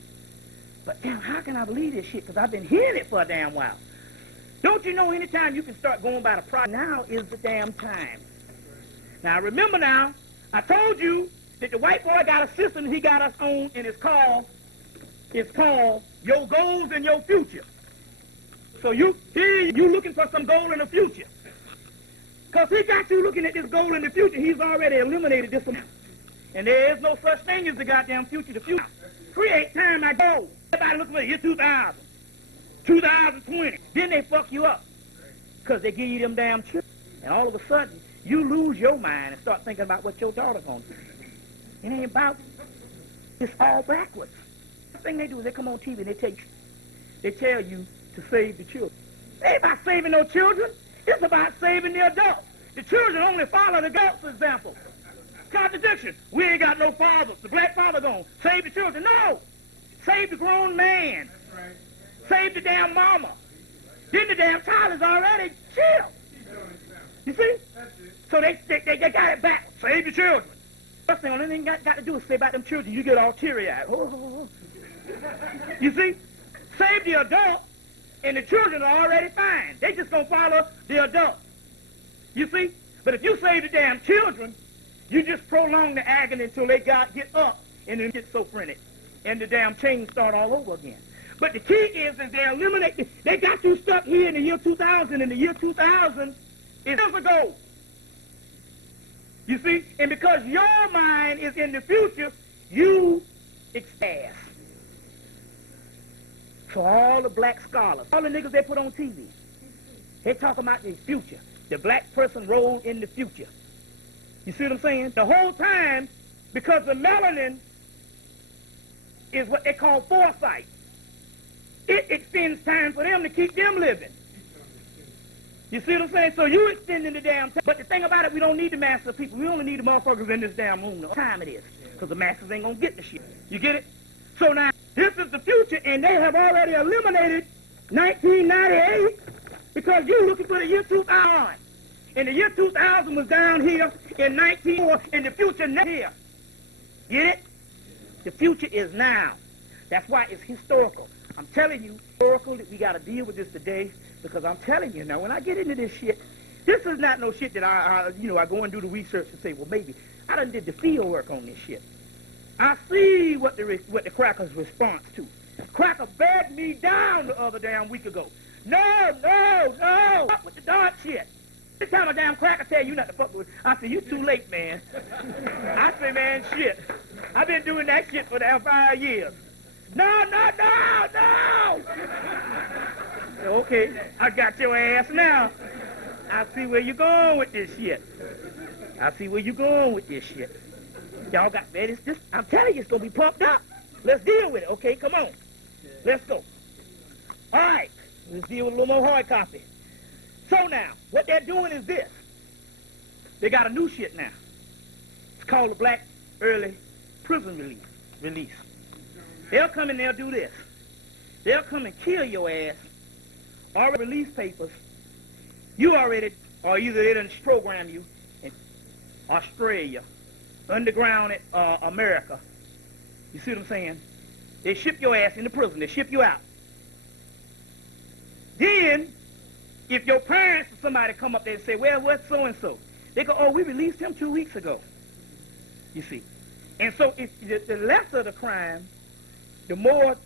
But damn, how can I believe this shit? Because I've been hearing it for a damn while. Don't you know anytime you can start going by the project, now is the damn time. Now remember now, I told you that the white boy got a system he got us on, and it's called Your Goals and Your Future. So you looking for some goal in the future. Because he got you looking at this goal in the future, he's already eliminated this amount. And there is no such thing as the goddamn future. The future. Create time, I go. Everybody looking for the year 2000, 2020. Then they fuck you up. Because they give you them damn children. And all of a sudden, you lose your mind and start thinking about what your daughter's going to do. It ain't about, it's all backwards. The thing they do is they come on TV and they tell you to save the children. It ain't about saving no children. It's about saving the adults. The children only follow the adults, for example. Contradiction. We ain't got no fathers. The black father gone. Save the children. No. Save the grown man. Right. Save the damn mama. Then the damn child is already killed. You see? So they got it back. Save the children. First thing, only thing got to do is say about them children, you get all teary-eyed. Oh. You see? Save the adult, and the children are already fine. They just gonna follow the adult. You see? But if you save the damn children, you just prolong the agony until they get up and then get so frantic. And the damn chains start all over again. But the key is they eliminate, they got you stuck here in the year 2000, and the year 2000 is years ago. You see? And because your mind is in the future, you expand. So all the black scholars, all the niggas they put on TV, they talk about the future, the black person role in the future. You see what I'm saying? The whole time, because the melanin is what they call foresight. It extends time for them to keep them living. You see what I'm saying? So you extending the damn time. But the thing about it, we don't need the masses of people. We only need the motherfuckers in this damn room. What time it is. Because the masses ain't going to get the shit. You get it? So now, this is the future, and they have already eliminated 1998 because you're looking for the year 2000. And the year 2000 was down here in 1904, and the future now here. Get it? The future is now. That's why it's historical. I'm telling you, historical, that we got to deal with this today, because I'm telling you now, when I get into this shit, this is not no shit that I go and do the research and say, well, maybe. I done did the field work on this shit. I see what the Crackers' response to. Cracker begged me down the other damn week ago. No, fuck with the dark shit. This time a damn Cracker tell you not to fuck with it. I said, you too late, man. I say, man, shit. I've been doing that shit for damn 5 years. No. Okay, I got your ass now. I see where you going with this shit. Y'all got that. I'm telling you, it's going to be pumped up. Let's deal with it, okay? Come on. Let's go. All right. Let's deal with a little more hard copy. So now, what they're doing is this. They got a new shit now. It's called the Black Early Prison Relief. release. They'll come and they'll do this. They'll come and kill your ass. Already release papers. You already, or either they done program you in Australia, underground America. You see what I'm saying? They ship your ass into prison. They ship you out. Then, if your parents or somebody come up there and say, well, what's so-and-so? They go, oh, we released him 2 weeks ago. You see. And so if the lesser the crime, the more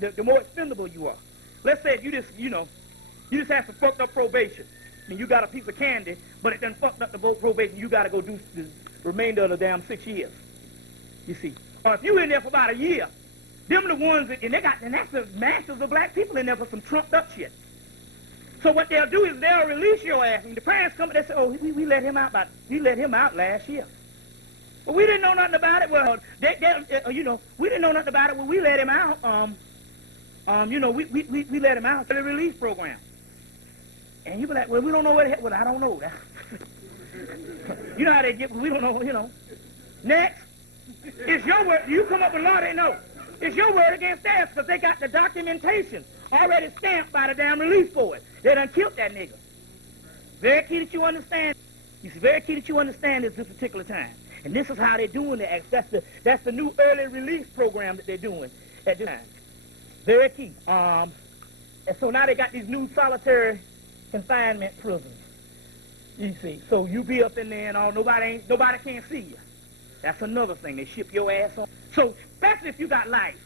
expendable you are. Let's say if you just have some fucked up probation, and you got a piece of candy, but it done fucked up the probation, you got to go do the remainder of the damn 6 years. You see. Or if you in there for about a year, them the ones and that's the masses of black people in there for some trumped up shit. So what they'll do is they'll release your ass, and the parents come and they say, oh, we let him out last year. Well, we didn't know nothing about it. Well, we didn't know nothing about it when we let him out. We let him out for the release program. And you be like, well, we don't know what the hell. Well, I don't know. You know how they get, we don't know, Next, it's your word. You come up with law, they know. It's your word against theirs because they got the documentation already stamped by the damn release board. They done killed that nigga. Very key that you understand. It's very key that you understand this particular time. And this is how they're doing the acts. That's the new early release program that they're doing at this time. Very key. And so now they got these new solitary confinement prisons. You see. So you be up in there and all, nobody can't see you. That's another thing. They ship your ass on. So, especially if you got life,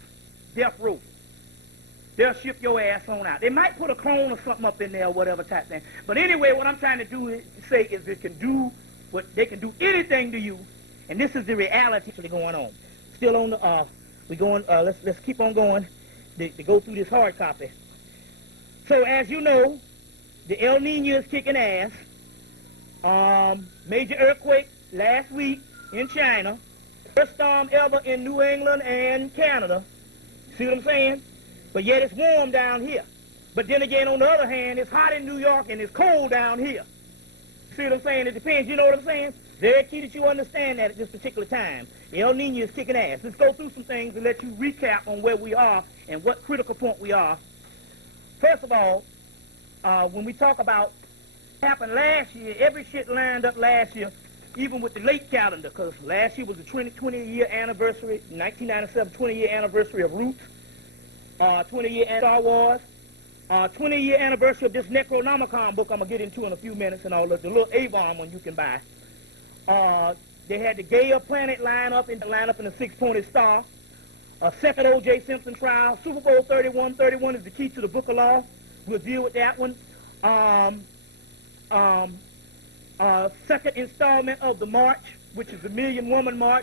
death row, they'll ship your ass on out. They might put a clone or something up in there or whatever type thing. But anyway, what I'm trying to say is they can do anything to you, and this is the reality actually going on. Still on the let's keep on going to go through this hard copy. So as you know, the El Nino is kicking ass. Major earthquake last week in China. First storm ever in New England and Canada. See what I'm saying? But yet it's warm down here. But then again, on the other hand, it's hot in New York and it's cold down here. See what I'm saying? It depends. You know what I'm saying? Very key that you understand that at this particular time. El Nino is kicking ass. Let's go through some things and let you recap on where we are and what critical point we are. First of all, when we talk about what happened last year, every shit lined up last year, even with the late calendar, because last year was the 20-year anniversary, 1997 20-year anniversary of Roots, 20-year Star Wars, 20-year anniversary of this Necronomicon book I'm going to get into in a few minutes, and all the little Avon one you can buy. They had the Gaia Planet line up in the 6-pointed star. Second O.J. Simpson trial. Super Bowl 31. 31 is the key to the Book of Law. We'll deal with that one. Second installment of the March, which is the Million Woman March,